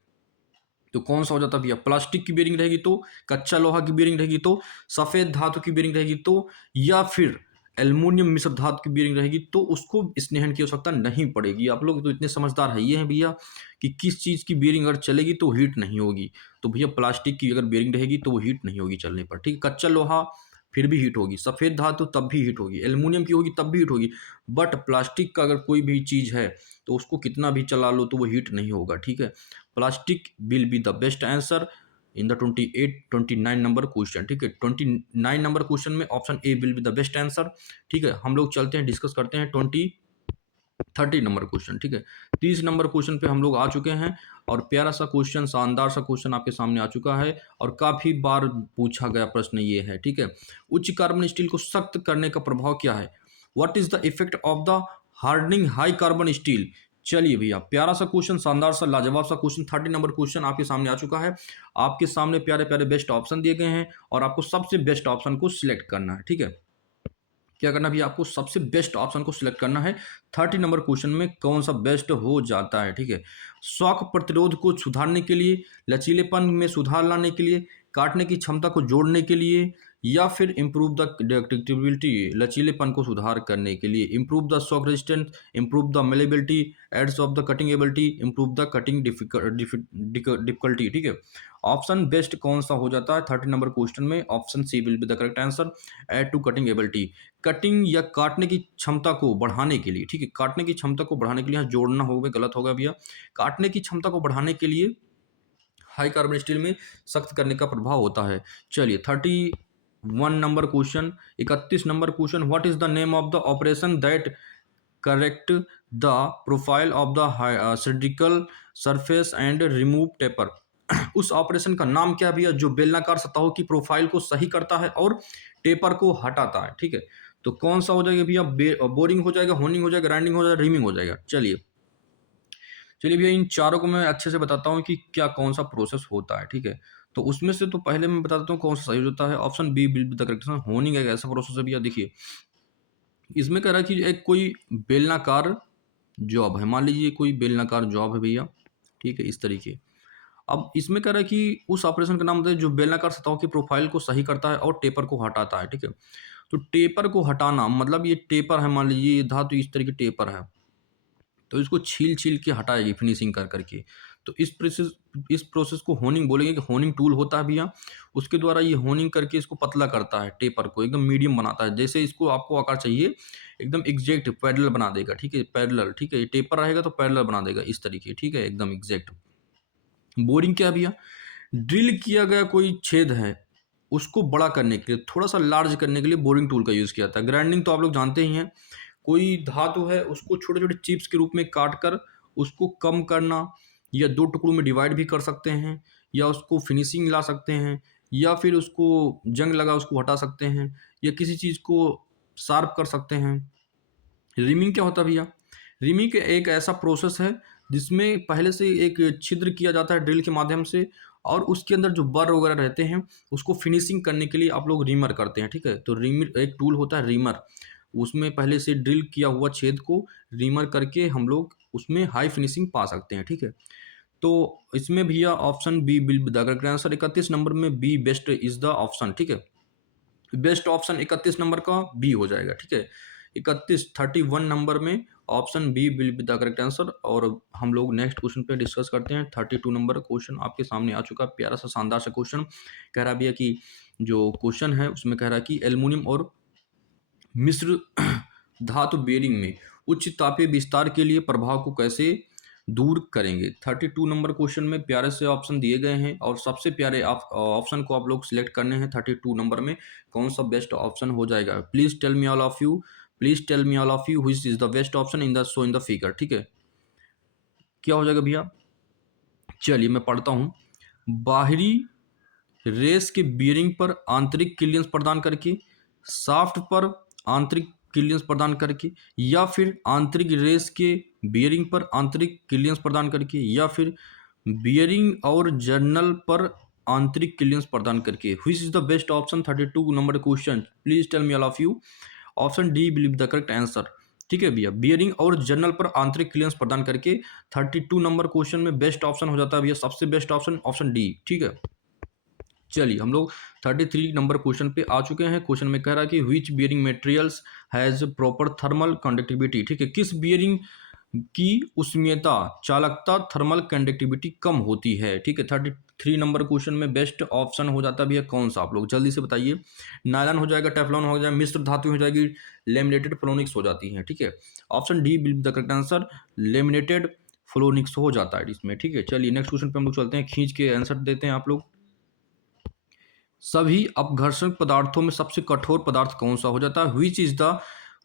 तो कौन सा हो जाता भैया? प्लास्टिक की बीयरिंग रहेगी तो, कच्चा लोहा की बीयरिंग रहेगी तो, सफेद धातु की बीयरिंग रहेगी तो, या फिर एल्युमिनियम मिश्र धातु की बीयरिंग रहेगी तो उसको स्नेहन की आवश्यकता नहीं पड़ेगी। आप लोग तो इतने समझदार है ये हैं भैया कि किस चीज़ की बीयरिंग अगर चलेगी तो हीट नहीं होगी। तो भैया प्लास्टिक की अगर बीयरिंग रहेगी तो वो हीट नहीं होगी चलने पर, ठीक है। कच्चा लोहा फिर भी हीट होगी, सफ़ेद धातु तब भी हीट होगी, एल्युमिनियम की होगी तब भी हीट होगी। बट प्लास्टिक का अगर कोई भी चीज़ है तो उसको कितना भी चला लो तो वो हीट नहीं होगा, ठीक है। Plastic will be the best answer in the 29 number question, ठीक है। 29 नंबर क्वेश्चन में option A will be the best answer, ठीक है। हम लोग चलते हैं, डिस्कस करते हैं 30 नंबर क्वेश्चन, ठीक है। 30 नंबर क्वेश्चन पे हम लोग आ चुके हैं और प्यारा सा क्वेश्चन, शानदार सा क्वेश्चन आपके सामने आ चुका है और काफ़ी बार पूछा गया प्रश्न ये है, ठीक है। उच्च कार्बन स्टील को सख्त करने का प्रभाव क्या है? What is the effect of the hardening high carbon steel? चलिए भैया, प्यारा सा क्वेश्चन, शानदार सा, लाजवाब सा क्वेश्चन, 30 नंबर क्वेश्चन आपके सामने आ चुका है। आपके सामने प्यारे प्यारे बेस्ट ऑप्शन दिए गए हैं और आपको सबसे बेस्ट ऑप्शन को सिलेक्ट करना है, ठीक है। क्या करना भी, आपको सबसे बेस्ट ऑप्शन को सिलेक्ट करना है। 30 नंबर क्वेश्चन में कौन सा बेस्ट हो जाता है, ठीक है। शॉक प्रतिरोध को सुधारने के लिए, लचीलेपन में सुधार लाने के लिए, काटने की क्षमता को जोड़ने के लिए, या फिर इम्प्रूव द डक्टिबिलिटी, लचीलेपन को सुधार करने के लिए, improve the shock resistance, improve the malleability, aids of the cutting ability, improve the cutting difficulty, ठीक है। ऑप्शन बेस्ट कौन सा हो जाता है 30 नंबर क्वेश्चन में? Option C will be the correct answer, add to cutting ability, cutting या काटने की क्षमता को बढ़ाने के लिए, ठीक है। काटने की क्षमता को बढ़ाने के लिए, यहाँ जोड़ना होगा, गलत होगा भैया। काटने की क्षमता को बढ़ाने के लिए हाई कार्बन स्टील में सख्त करने का प्रभाव होता है। चलिए 31 number question, 31 number question, what is the name of the operation that correct the profile of the cylindrical surface and remove taper? उस ऑपरेशन का नाम क्या भैया जो बेलनाकार सतहों की प्रोफाइल को सही करता है और टेपर को हटाता है, ठीक है। तो कौन सा हो जाएगा भैया? बोरिंग हो जाएगा, होनिंग हो जाएगा, ग्राइंडिंग हो जाएगा, रीमिंग हो जाएगा। चलिए चलिए भैया, इन चारों को मैं अच्छे से बताता हूँ कि क्या कौन सा प्रोसेस होता है, ठीक है। तो उसमें से तो पहले मैं बता देता हूँ कौन सा सही होता है। Option B will be the correct answer. Honing एक ऐसा प्रोसेस है भैया, देखिए इसमें कह रहा है कि एक कोई बेलनाकार जॉब है, मान लीजिए कोई बेलनाकार जॉब है भैया, ठीक है, इस तरीके। अब इसमें कह रहा है कि उस ऑपरेशन का नाम बताइए जो बेलनाकार सतहों की प्रोफाइल को सही करता है और टेपर को हटाता है, ठीक है। तो टेपर को हटाना मतलब, ये टेपर है, मान लीजिए ये धातु इस तरीके टेपर है, तो इसको छील छील के हटाएगी फिनिशिंग कर करके। तो इस प्रोसेस को होनिंग बोलेंगे कि होनिंग टूल होता है भैया। उसके द्वारा ये होनिंग करके इसको पतला करता है, टेपर को एकदम मीडियम बनाता है। जैसे इसको आपको आकार चाहिए एकदम एग्जैक्ट पैरेलल बना देगा, ठीक है, पैरेलल, ठीक है। ये टेपर रहेगा तो पैरेलल बना देगा इस तरीके, ठीक है, एकदम एग्जैक्ट। बोरिंग क्या है भैया? ड्रिल किया गया कोई छेद है उसको बड़ा करने के लिए, थोड़ा सा लार्ज करने के लिए बोरिंग टूल का यूज़ किया जाता है। ग्राइंडिंग तो आप लोग जानते ही हैं, कोई धातु है उसको छोटे छोटे चिप्स के रूप में काट कर उसको कम करना, या दो टुकड़ों में डिवाइड भी कर सकते हैं, या उसको फिनिशिंग ला सकते हैं, या फिर उसको जंग लगा उसको हटा सकते हैं, या किसी चीज़ को शार्प कर सकते हैं। रिमिंग क्या होता है भैया? रिमिंग एक ऐसा प्रोसेस है जिसमें पहले से एक छिद्र किया जाता है ड्रिल के माध्यम से, और उसके अंदर जो बर वगैरह रहते हैं उसको फिनिशिंग करने के लिए आप लोग रीमर करते हैं, ठीक है। तो रीमर एक टूल होता है रीमर, उसमें पहले से ड्रिल किया हुआ छेद को रीमर करके हम लोग उसमें हाई फिनिशिंग पा सकते हैं, ठीक है। तो इसमें भैया option B will be the correct answer. 31 number में B best is the option, ठीक है। बेस्ट ऑप्शन 31 नंबर का बी हो जाएगा, ठीक है। 31 नंबर में option B will be the correct answer. और हम लोग नेक्स्ट क्वेश्चन पे डिस्कस करते हैं। 32 नंबर क्वेश्चन आपके सामने आ चुका है, प्यारा सा शानदार सा क्वेश्चन। कह रहा भैया कि जो क्वेश्चन है उसमें कह रहा है कि एल्युमिनियम और मिश्र धातु बेरिंग में उच्च तापीय विस्तार के लिए प्रभाव को कैसे दूर करेंगे। 32 नंबर क्वेश्चन में प्यारे से ऑप्शन दिए गए हैं और सबसे प्यारे ऑप्शन को आप लोग सिलेक्ट करने हैं। 32 नंबर में कौन सा बेस्ट ऑप्शन हो जाएगा? Please tell me all of you, please tell me all of you which is the best option in the show in the figure, ठीक है। क्या हो जाएगा भैया? चलिए मैं पढ़ता हूँ। बाहरी रेस के बियरिंग पर आंतरिक क्लियरेंस प्रदान करके, शाफ्ट पर आंतरिक क्लियरेंस प्रदान करके, या फिर आंतरिक रेस के बियरिंग पर आंतरिक क्लियरेंस प्रदान करके, या फिर बियरिंग और जर्नल पर आंतरिक क्लियरेंस प्रदान करके। Which is the best option? 32 number question, please tell me all of you. Option D will be the correct answer. ठीक है भैया, बियरिंग और जर्नल पर आंतरिक क्लियरेंस प्रदान करके 32 नंबर क्वेश्चन में बेस्ट ऑप्शन हो जाता है भैया, सबसे बेस्ट ऑप्शन ऑप्शन डी। ठीक है, चलिए हम लोग 33 नंबर क्वेश्चन पे आ चुके हैं। क्वेश्चन में कह रहा है कि which bearing materials has proper thermal conductivity. ठीक है, किस बियरिंग की उष्मीयता चालकता थर्मल कंडक्टिविटी कम होती है। ठीक है, 33 नंबर क्वेश्चन में बेस्ट ऑप्शन हो जाता है भैया कौन सा? आप लोग जल्दी से बताइए। नायलॉन हो जाएगा, टेफ्लॉन हो जाएगा, मिश्र धातु हो जाएगी, लेमिनेटेड फ्लोनिक्स हो जाती है। ठीक है, option D will be the correct answer, laminated phenolics हो जाता है इसमें। ठीक है, चलिए नेक्स्ट क्वेश्चन पे हम लोग चलते हैं, खींच के आंसर देते हैं आप लोग। सभी अपघर्षक पदार्थों में सबसे कठोर पदार्थ कौन सा हो जाता है?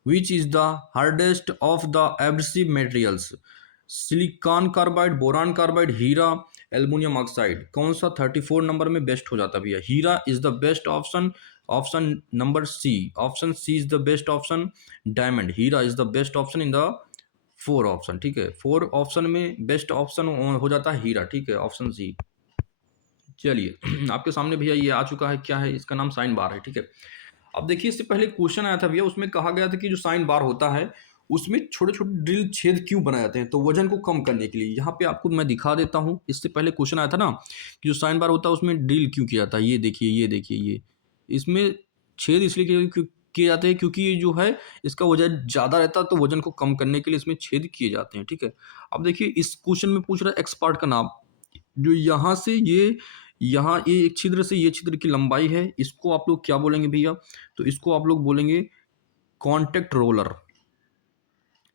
Which is the hardest of the abrasive materials? Silicon carbide, boron carbide, हीरा, एल्युमिनियम ऑक्साइड। कौन सा 34 नंबर में बेस्ट हो जाता है भैया? Heera is the best option, option number C. Option C is the best option, diamond. Heera is the best option in the 4 option. ठीक है, 4 ऑप्शन में बेस्ट ऑप्शन हो जाता है हीरा। ठीक है, ऑप्शन सी। चलिए आपके सामने भैया ये आ चुका है, क्या है? इसका नाम साइन बार है। ठीक है, अब देखिए इससे पहले क्वेश्चन आया था भैया, उसमें कहा गया था कि जो साइन बार होता है उसमें छोटे छोटे ड्रिल छेद क्यों बनाए जाते हैं? तो वजन को कम करने के लिए। यहाँ पे आपको मैं दिखा देता हूँ, इससे पहले क्वेश्चन आया था ना कि जो साइन बार होता है उसमें ड्रिल क्यों किया जाता है। ये देखिए, ये देखिए, ये इसमें छेद इसलिए किए जाते हैं क्योंकि ये जो है इसका वजन ज़्यादा रहता है, तो वजन को कम करने के लिए इसमें छेद किए जाते हैं। ठीक है, अब देखिए इस क्वेश्चन में पूछ रहा है एक्स पार्ट का नाम। जो यहाँ से ये, यहाँ ये एक छिद्र से ये छिद्र की लंबाई है, इसको आप लोग क्या बोलेंगे भैया? तो इसको आप लोग बोलेंगे कॉन्टेक्ट रोलर।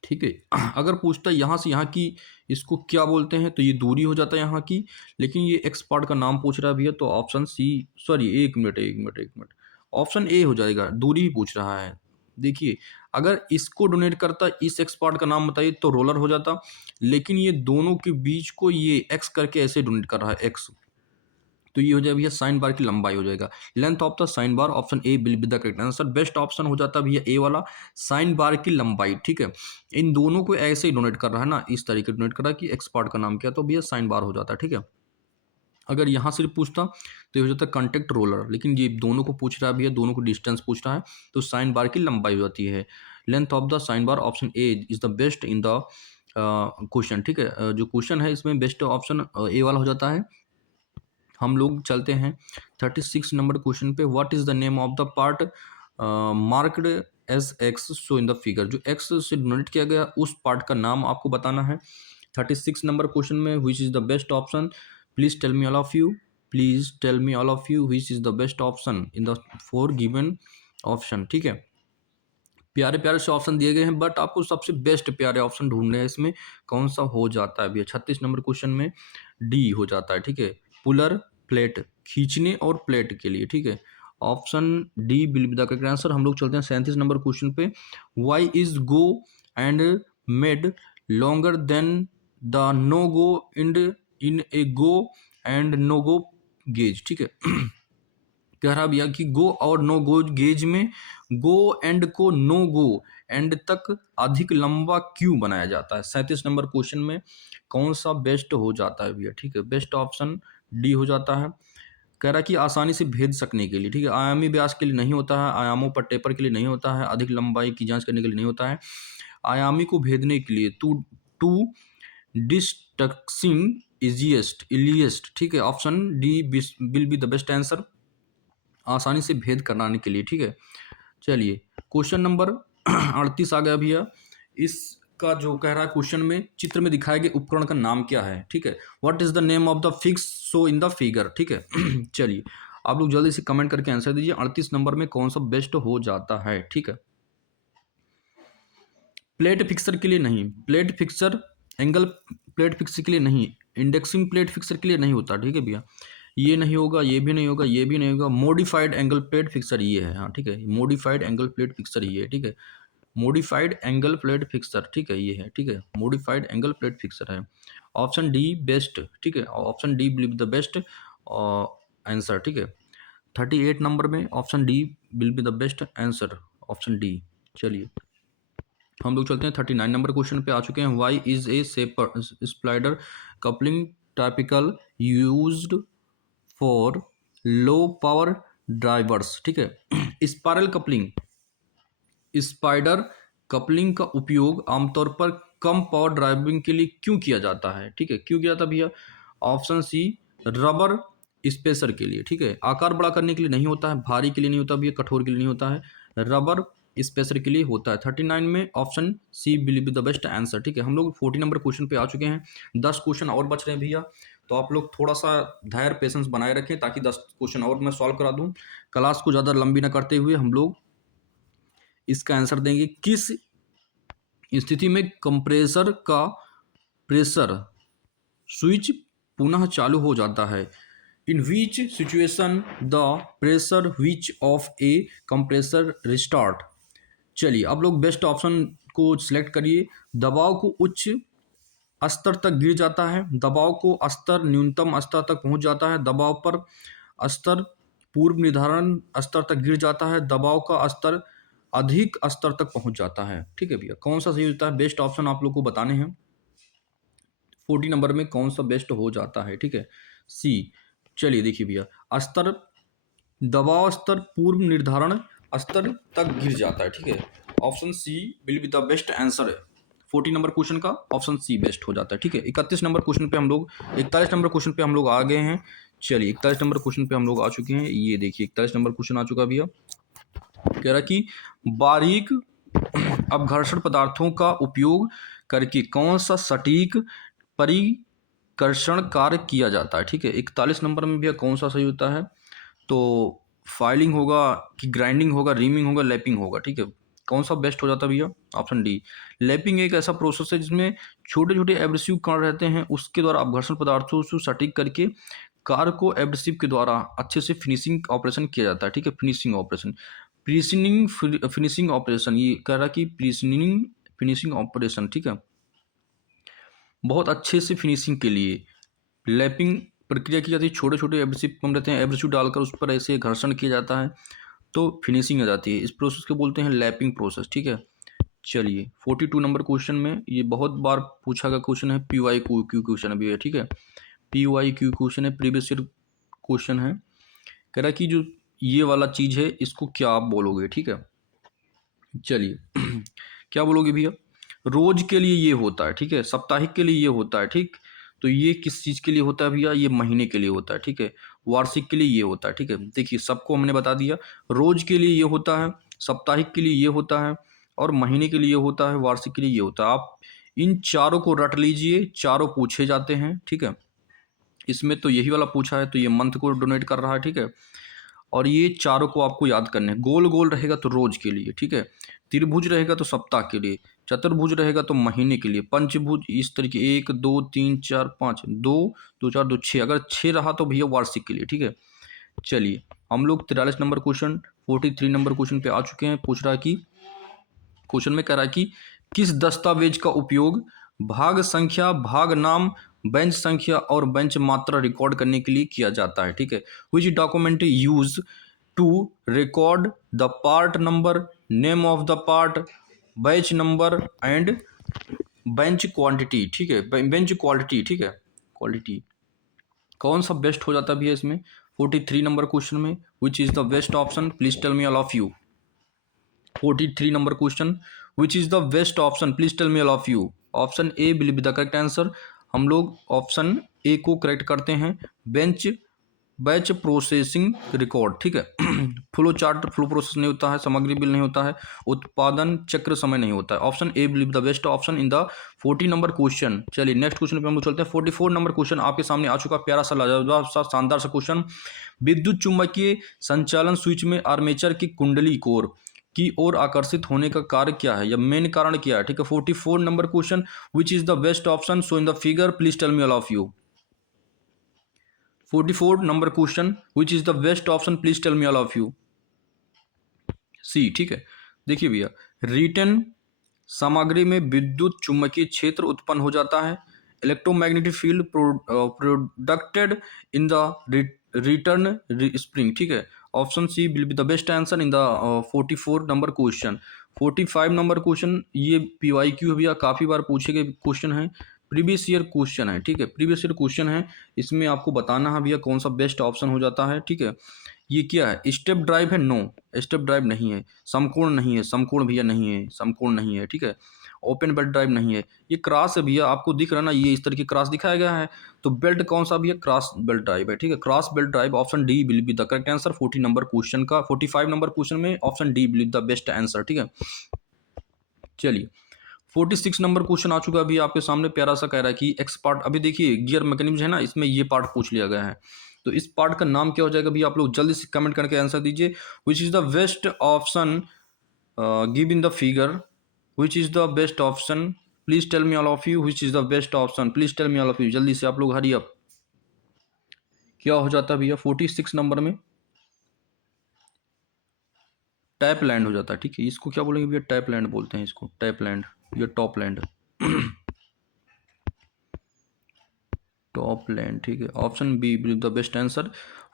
ठीक है, अगर पूछता है यहाँ से यहाँ की इसको क्या बोलते हैं, तो ये दूरी हो जाता है यहाँ की। लेकिन ये एक्स पार्ट का नाम पूछ रहा है भैया, तो ऑप्शन सी, सॉरी एक मिनट एक मिनट एक मिनट, ऑप्शन ए हो जाएगा, दूरी ही पूछ रहा है। देखिए अगर इसको डोनेट करता, इस एक्स पार्ट का नाम बताइए, तो रोलर हो जाता। लेकिन ये दोनों के बीच को ये एक्स करके ऐसे डोनेट कर रहा है, एक्स, तो ये हो जाएगा भैया साइन बार की लंबाई हो जाएगा। Length of the sine bar, option A will be the correct answer. Best option हो जाता है भैया ए वाला, साइन बार की लंबाई। ठीक है, इन दोनों को ऐसे ही डोनेट कर रहा है ना, इस तरीके डोनेट कर रहा है कि एक्स पार्ट का नाम क्या, तो भैया साइन बार हो जाता है। ठीक है, अगर यहाँ सिर्फ पूछता तो ये हो जाता है कॉन्टेक्ट रोलर, लेकिन ये दोनों को पूछ रहा है भैया, दोनों को डिस्टेंस पूछ रहा है, तो साइन बार की लंबाई हो जाती है। Length of the sine bar, option A is the best in the question. ठीक है, जो क्वेश्चन है इसमें बेस्ट ऑप्शन ए वाला हो जाता है। हम लोग चलते हैं 36 नंबर क्वेश्चन पे। What is the name of the part marked as X show in the figure? जो एक्स से डोनेट किया गया उस पार्ट का नाम आपको बताना है 36 नंबर क्वेश्चन में। Which is the best option? Please tell me all of you, please tell me all of you which is the best option in the 4 given option. ठीक है, प्यारे प्यारे से ऑप्शन दिए गए हैं, बट आपको सबसे बेस्ट प्यारे ऑप्शन ढूंढने हैं। इसमें कौन सा हो जाता है भैया? 36 नंबर क्वेश्चन में डी हो जाता है। ठीक है, पुलर प्लेट, खींचने और प्लेट के लिए। ठीक है, option D will be the correct answer. हम लोग चलते हैं 37 नंबर क्वेश्चन पे। Why is go end made longer than the no go in a go end no go gauge? ठीक है, कह रहा भैया कि गो और नो गो गेज में गो एंड को नो गो एंड तक अधिक लंबा क्यों बनाया जाता है? 37 नंबर क्वेश्चन में कौन सा बेस्ट हो जाता है भैया? ठीक है, बेस्ट ऑप्शन डी हो जाता है। कह रहा कि आसानी से भेद सकने के लिए। ठीक है, आयामी व्यास के लिए नहीं होता है, आयामों पर टेपर के लिए नहीं होता है, अधिक लंबाई की जांच करने के लिए नहीं होता है, आयामी को भेदने के लिए, टू डिस्टक्सिंग इलियस्ट। ठीक है, option D will be the best answer, आसानी से भेद कराने के लिए। ठीक है, चलिए क्वेश्चन नंबर 38 आ गया भैया। इसका जो कह रहा है क्वेश्चन में चित्र में दिखाए गए उपकरण का नाम क्या है? ठीक है, what is the name of the fix so in the figure? ठीक है चलिए आप लोग जल्दी से कमेंट करके आंसर दीजिए, 38 नंबर में कौन सा बेस्ट हो जाता है? ठीक है, प्लेट फिक्सर के लिए नहीं, plate fixer angle plate fixer के लिए नहीं, इंडेक्सिंग प्लेट फिक्सर के लिए नहीं होता। ठीक है भैया, ये नहीं होगा, ये भी नहीं होगा, ये भी नहीं होगा। मॉडिफाइड एंगल प्लेट फिक्सर ये है। हाँ ठीक है, मॉडिफाइड एंगल प्लेट फिक्सर ये है। ठीक है, मॉडिफाइड एंगल प्लेट फिक्सर, ठीक है ये है। ठीक है, मॉडिफाइड एंगल प्लेट फिक्सर है। ऑप्शन डी बेस्ट, ठीक है, option D will be the best answer, ठीक है। 38 नंबर में option D will be the best answer, option D. चलिए हम लोग चलते हैं 39 नंबर क्वेश्चन पे आ चुके हैं। Why is a spider coupling typical used for low power drivers, ठीक है। स्पाइरल कपलिंग, स्पाइडर कपलिंग का उपयोग आमतौर पर कम पावर ड्राइविंग के लिए क्यों किया जाता है, ठीक है, क्यों किया जाता है भैया? ऑप्शन सी रबर स्पेसर के लिए, ठीक है, आकार बड़ा करने के लिए नहीं होता है, भारी के लिए नहीं होता भैया, कठोर के लिए नहीं होता है, रबर स्पेसर के लिए होता है। 39 में option C will be the best answer, ठीक है। हम लोग 40 नंबर क्वेश्चन पे आ चुके हैं, 10 क्वेश्चन और बच रहे हैं भैया, तो आप लोग थोड़ा सा धैर्य पेशेंस बनाए रखें ताकि 10 क्वेश्चन और मैं सॉल्व करा दूं। क्लास को ज़्यादा लंबी ना करते हुए हम लोग इसका आंसर देंगे। किस स्थिति में कंप्रेसर का प्रेशर स्विच पुनः चालू हो जाता है? In which situation the pressure switch of a compressor restart? चलिए अब लोग बेस्ट ऑप्शन को सिलेक्ट करिए। दबाव को उच्च स्तर तक गिर जाता है, दबाव को स्तर न्यूनतम स्तर तक पहुंच जाता है, दबाव पर स्तर पूर्व निर्धारण स्तर तक गिर जाता है, दबाव का स्तर अधिक स्तर तक पहुंच जाता है, ठीक है भैया। कौन सा सही होता है? बेस्ट ऑप्शन आप लोग को बताने हैं 40 नंबर में कौन सा बेस्ट हो जाता है, ठीक है, सी। चलिए देखिए भैया, स्तर दबाव स्तर पूर्व निर्धारण स्तर तक गिर जाता है, ठीक है, option C will be the best answer है। 40 नंबर क्वेश्चन का ऑप्शन सी बेस्ट हो जाता है, ठीक है। 31 नंबर क्वेश्चन पे हम लोग 41 नंबर क्वेश्चन पे हम लोग आ गए हैं। चलिए 41 नंबर क्वेश्चन पे हम लोग आ चुके हैं। ये देखिए 41 नंबर क्वेश्चन आ चुका भैया, कह रहा कि बारीक अपघर्षण पदार्थों का उपयोग करके कौन सा सटीक परिकर्षण कार्य किया जाता है, ठीक है। 41 नंबर में भैया कौन सा सही होता है? तो फाइलिंग होगा कि ग्राइंडिंग होगा, रीमिंग होगा, लैपिंग होगा, ठीक है। कौन सा बेस्ट हो जाता है भैया? Option D. लैपिंग एक ऐसा प्रोसेस है जिसमें छोटे छोटे एब्रेसिव कण रहते हैं, उसके द्वारा अपघर्षण पदार्थों से सटीक करके कार को एब्रेसिव के द्वारा अच्छे से फिनिशिंग ऑपरेशन किया जाता है, ठीक है, फिनिशिंग ऑपरेशन। प्रीसिनिंग फिनिशिंग ऑपरेशन, ये कह रहा है कि प्रीसिनिंग फिनिशिंग ऑपरेशन, ठीक है, बहुत अच्छे से फिनिशिंग के लिए लैपिंग प्रक्रिया की जाती है। छोटे छोटे एब्रेसिव कम रहते हैं, एब्रेसिव डालकर उस पर ऐसे घर्षण किया जाता है तो फिनिशिंग आ जाती है। इस प्रोसेस को बोलते हैं लैपिंग प्रोसेस, ठीक है। चलिए 42 नंबर क्वेश्चन में ये बहुत बार पूछा गया क्वेश्चन है, पी वाई क्यू क्वेश्चन अभी है, ठीक है, पी वाई क्यू क्वेश्चन है, प्रीवियस ईयर क्वेश्चन है। कह रहा है कि जो ये वाला चीज़ है इसको क्या आप बोलोगे, ठीक है। चलिए क्या बोलोगे भैया? रोज के लिए ये होता है, ठीक है, साप्ताहिक के लिए ये होता है, ठीक, तो ये किस चीज़ के लिए होता है भैया? ये महीने के लिए होता है, ठीक है, वार्षिक के लिए ये होता है, ठीक है। देखिए सबको हमने बता दिया, रोज के लिए ये होता है, साप्ताहिक के लिए ये होता है, और महीने के लिए ये होता है, वार्षिक के लिए ये होता है। आप इन चारों को रट लीजिए, चारों पूछे जाते हैं, ठीक है। इसमें तो यही वाला पूछा है तो ये मंथ को डोनेट कर रहा है, ठीक है, और ये चारों को आपको याद करने हैं। गोल गोल रहेगा तो रोज के लिए, ठीक है, त्रिभुज रहेगा तो सप्ताह के लिए, चतुर्भुज रहेगा तो महीने के लिए, पंचभुज इस तरीके 1 2 3 4 5 2 2 4 2 6, अगर 6 रहा तो भैया वार्षिक के लिए, ठीक है। चलिए हम लोग 43 नंबर क्वेश्चन 43 नंबर क्वेश्चन पे आ चुके हैं। पूछ रहा है कि क्वेश्चन में कह रहा है कि किस दस्तावेज का उपयोग भाग संख्या, भाग नाम, बेंच संख्या और बेंच मात्रा रिकॉर्ड करने के लिए किया जाता है, ठीक है। Which document use to record the part number, name of the part, batch number and batch quantity, ठीक है, बेंच क्वालिटी, ठीक है, क्वालिटी। कौन सा बेस्ट हो जाता है भैया इसमें 43 नंबर क्वेश्चन में? Which is the best option, please tell me all of you. 43 number question, which is the best option, please tell me all of you. Option A will be the correct answer. हम लोग option A को correct करते हैं, bench batch processing record, ठीक है। Flow chart flow process नहीं होता है, सामग्री बिल नहीं होता है, उत्पादन चक्र समय नहीं होता है। Option A will be the best option in the 40 number question. चलिए नेक्स्ट क्वेश्चन पे हम लोग चलते हैं। 44 नंबर क्वेश्चन आपके सामने आ चुका, प्यारा सा लाजवाब सा शानदार सा क्वेश्चन। विद्युत चुम्बकीय संचालन स्विच में आर्मेचर की कुंडली कोर की ओर आकर्षित होने का कार्य क्या है या मेन कारण क्या है, ठीक है। 44 number question, which is the best option, so in the figure please tell me all of you. 44 number question, which is the best option, please tell me all of you. C, ठीक है। देखिए भैया, return सामग्री में विद्युत चुम्बकीय क्षेत्र उत्पन्न हो जाता है, electromagnetic field producted in the return spring, ठीक है। Option C will be the best answer in the 44 number question. 45 number question ये PYQ है भैया, काफ़ी बार पूछे गए क्वेश्चन है, प्रीवियस ईयर क्वेश्चन है, ठीक है, प्रीवियस ईयर क्वेश्चन है। इसमें आपको बताना है भैया कौन सा बेस्ट ऑप्शन हो जाता है, ठीक है। ये क्या है, स्टेप ड्राइव है? नो, स्टेप ड्राइव नहीं है। समकोण नहीं है, समकोण भैया नहीं है, समकोण नहीं है, ठीक है। ओपन बेल्ट ड्राइव नहीं है। ये क्रॉस है भैया, आपको दिख रहा है ना, ये इस तरह की क्रॉस दिखाया गया है। तो बेल्ट कौन सा भैया, क्रॉस बेल्ट ड्राइव है, ठीक है, cross belt drive. Option D will be the correct answer 40 number question का। 45 नंबर क्वेश्चन में option D will be the best answer, ठीक है। चलिए 46 नंबर क्वेश्चन आ चुका है अभी आपके सामने, प्यारा सा कह रहा है कि एक्स पार्ट। अभी देखिए गियर मैकेनिज्म है ना, इसमें ये पार्ट पूछ लिया गया है। तो इस पार्ट का नाम क्या हो जाएगा भैया, आप लोग जल्दी से कमेंट करके आंसर दीजिए। Which is the best option give in the figure, which is the best option, please tell me all of you, which is the best option, please tell me all of you. जल्दी से आप लोग hurry up. क्या हो जाता है भैया 46 number में, टैप लैंड हो जाता है, ठीक है। इसको क्या बोलेंगे भैया, टैप लैंड बोलते हैं इसको, टैप लैंड या टॉप लैंड। टॉप लैंड, ठीक है। Option B will the best answer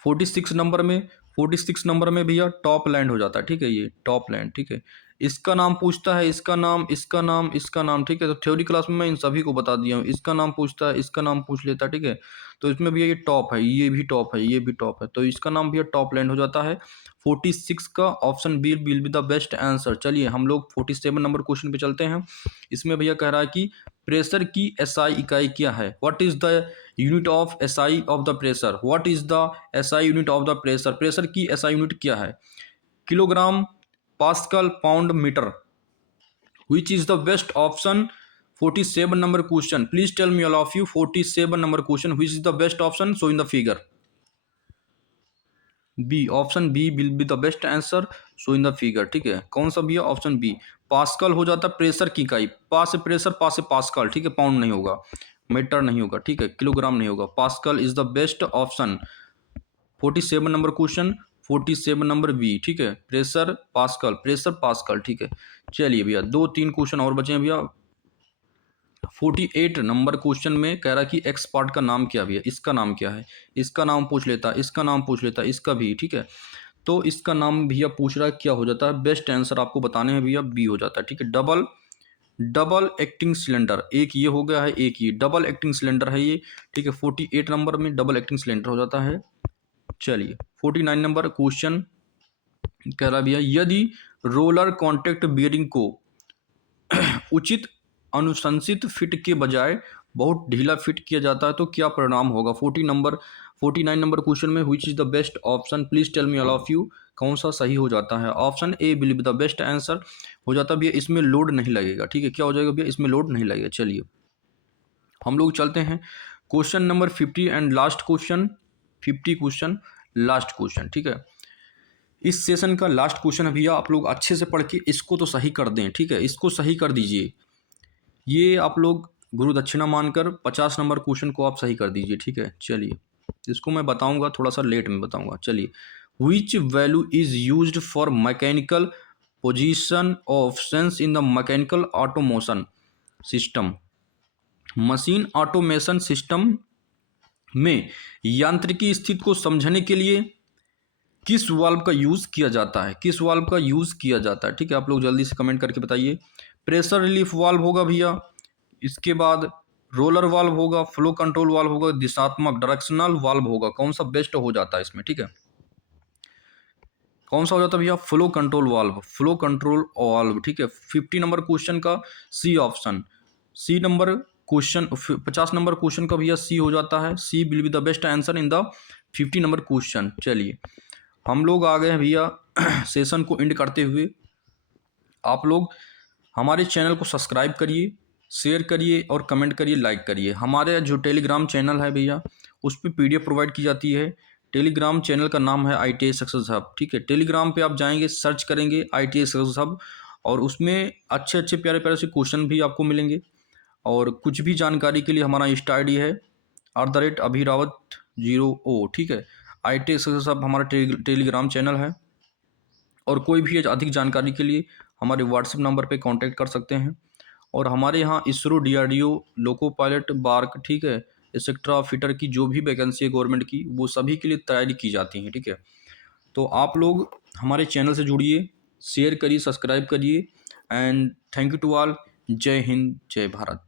46 number में। 46 नंबर में भैया टॉप लैंड हो जाता है, ठीक है, ये टॉप लैंड, ठीक है। इसका नाम पूछता है, इसका नाम, इसका नाम, इसका नाम, ठीक है। तो थ्योरी क्लास में मैं इन सभी को बता दिया हूँ। इसका नाम पूछता है, इसका नाम पूछ लेता है, ठीक है। तो इसमें भैया ये टॉप है, ये भी टॉप है, ये भी टॉप है, तो इसका नाम भैया टॉप लैंड हो जाता है 46 का। Option B will be the best answer. चलिए हम लोग 47 नंबर क्वेश्चन पे चलते हैं। इसमें भैया कह रहा है कि प्रेशर की SI इकाई क्या है, what is the unit of SI of the pressure, what is the SI unit of the pressure. Pressure की SI यूनिट क्या है, kilogram, pascal, pound, metre. Which is the best option 47 number question, please tell me all of you. 47 number question, which is the best option, show in the figure. B, option B will be the best answer, show in the figure, ठीक है। कौन सा भी है, option B. Pascal हो जाता है pressure की इकाई, पास से प्रेशर, पास से पास्कल, ठीक है। पाउंड नहीं होगा, मीटर नहीं होगा, ठीक है, किलोग्राम नहीं होगा। Pascal is the best option. 47 number question, 47 number B, ठीक है। प्रेशर पास्कल, प्रेशर पास्कल, ठीक है। चलिए भैया 2-3 क्वेश्चन और बचे हैं भैया। 48 नंबर क्वेश्चन में कह रहा है कि एक्स पार्ट का नाम क्या भैया, इसका नाम क्या है, इसका नाम पूछ लेता, इसका नाम पूछ लेता, इसका भी, ठीक है। तो इसका नाम भैया पूछ रहा है, क्या हो जाता है, बेस्ट आंसर आपको बताने हैं भैया, बी हो जाता है, ठीक है। डबल डबल एक्टिंग सिलेंडर, एक ये हो गया है, एक ये डबल एक्टिंग सिलेंडर है ये, ठीक है। 48 नंबर में डबल एक्टिंग सिलेंडर हो जाता है। चलिए 49 नंबर क्वेश्चन कह रहा है भैया, यदि रोलर कॉन्टैक्ट बियरिंग को उचित अनुशंसित फिट के बजाय बहुत ढीला फिट किया जाता है तो क्या परिणाम होगा। 49 नंबर क्वेश्चन में which is the best option, please tell me all of you, कौन सा सही हो जाता है। Option A will be the best answer हो जाता है भैया, इसमें लोड नहीं लगेगा, ठीक है। क्या हो जाएगा भैया, इसमें लोड नहीं लगेगा। चलिए हम लोग चलते हैं question number 50 and last question, 50 question last question, ठीक है। इस सेशन का लास्ट क्वेश्चन है भैया, आप लोग अच्छे से पढ़ के इसको तो सही कर दें, ठीक है, इसको सही कर दीजिए। ये आप लोग गुरु दक्षिणा मानकर 50 नंबर क्वेश्चन को आप सही कर दीजिए, ठीक है। चलिए इसको मैं बताऊंगा, थोड़ा सा लेट में बताऊंगा। चलिए, which value is used for mechanical position of sense in the mechanical automation system. Machine automation system में यांत्रिकी स्थिति को समझने के लिए किस वाल्व का यूज़ किया जाता है, किस वाल्व का यूज़ किया जाता है, ठीक है। आप लोग जल्दी से कमेंट करके बताइए। प्रेशर रिलीफ वाल्व होगा भैया, इसके बाद रोलर वाल्व होगा, फ्लो कंट्रोल वाल्व होगा, दिशात्मक डायरेक्शनल वाल्व होगा। कौन सा बेस्ट हो जाता है इसमें, ठीक है। कौन सा हो जाता है भैया, flow control valve, flow control valve, ठीक है। 50 नंबर क्वेश्चन का C option, C number question 50 number question का भैया सी हो जाता है, C will be the best answer in the 50 number question. चलिए हम लोग आ गए हैं भैया सेशन को एंड करते हुए। आप लोग हमारे चैनल को सब्सक्राइब करिए, शेयर करिए और कमेंट करिए, लाइक करिए। हमारे जो टेलीग्राम चैनल है भैया, उस पर PDF प्रोवाइड की जाती है। टेलीग्राम चैनल का नाम है ITI सक्सेस हब, ठीक है। टेलीग्राम पे आप जाएंगे, सर्च करेंगे ITI सक्सेस हब, और उसमें अच्छे अच्छे प्यारे प्यारे से क्वेश्चन भी आपको मिलेंगे। और कुछ भी जानकारी के लिए हमारा इंस्टा ID है @abhirawat0o, ठीक है। ITI सक्सेस हब हमारा टेलीग्राम चैनल है। और कोई भी अधिक जानकारी के लिए हमारे व्हाट्सएप नंबर पे कांटेक्ट कर सकते हैं। और हमारे यहाँ ISRO, DRDO, loco pilot, BARC, ठीक है, एक्सेट्रा फिटर की जो भी वैकेंसी है गवर्नमेंट की, वो सभी के लिए तैयारी की जाती है, ठीक है। तो आप लोग हमारे चैनल से जुड़िए, शेयर करिए, सब्सक्राइब करिए, and thank you to all. जय हिंद, जय भारत।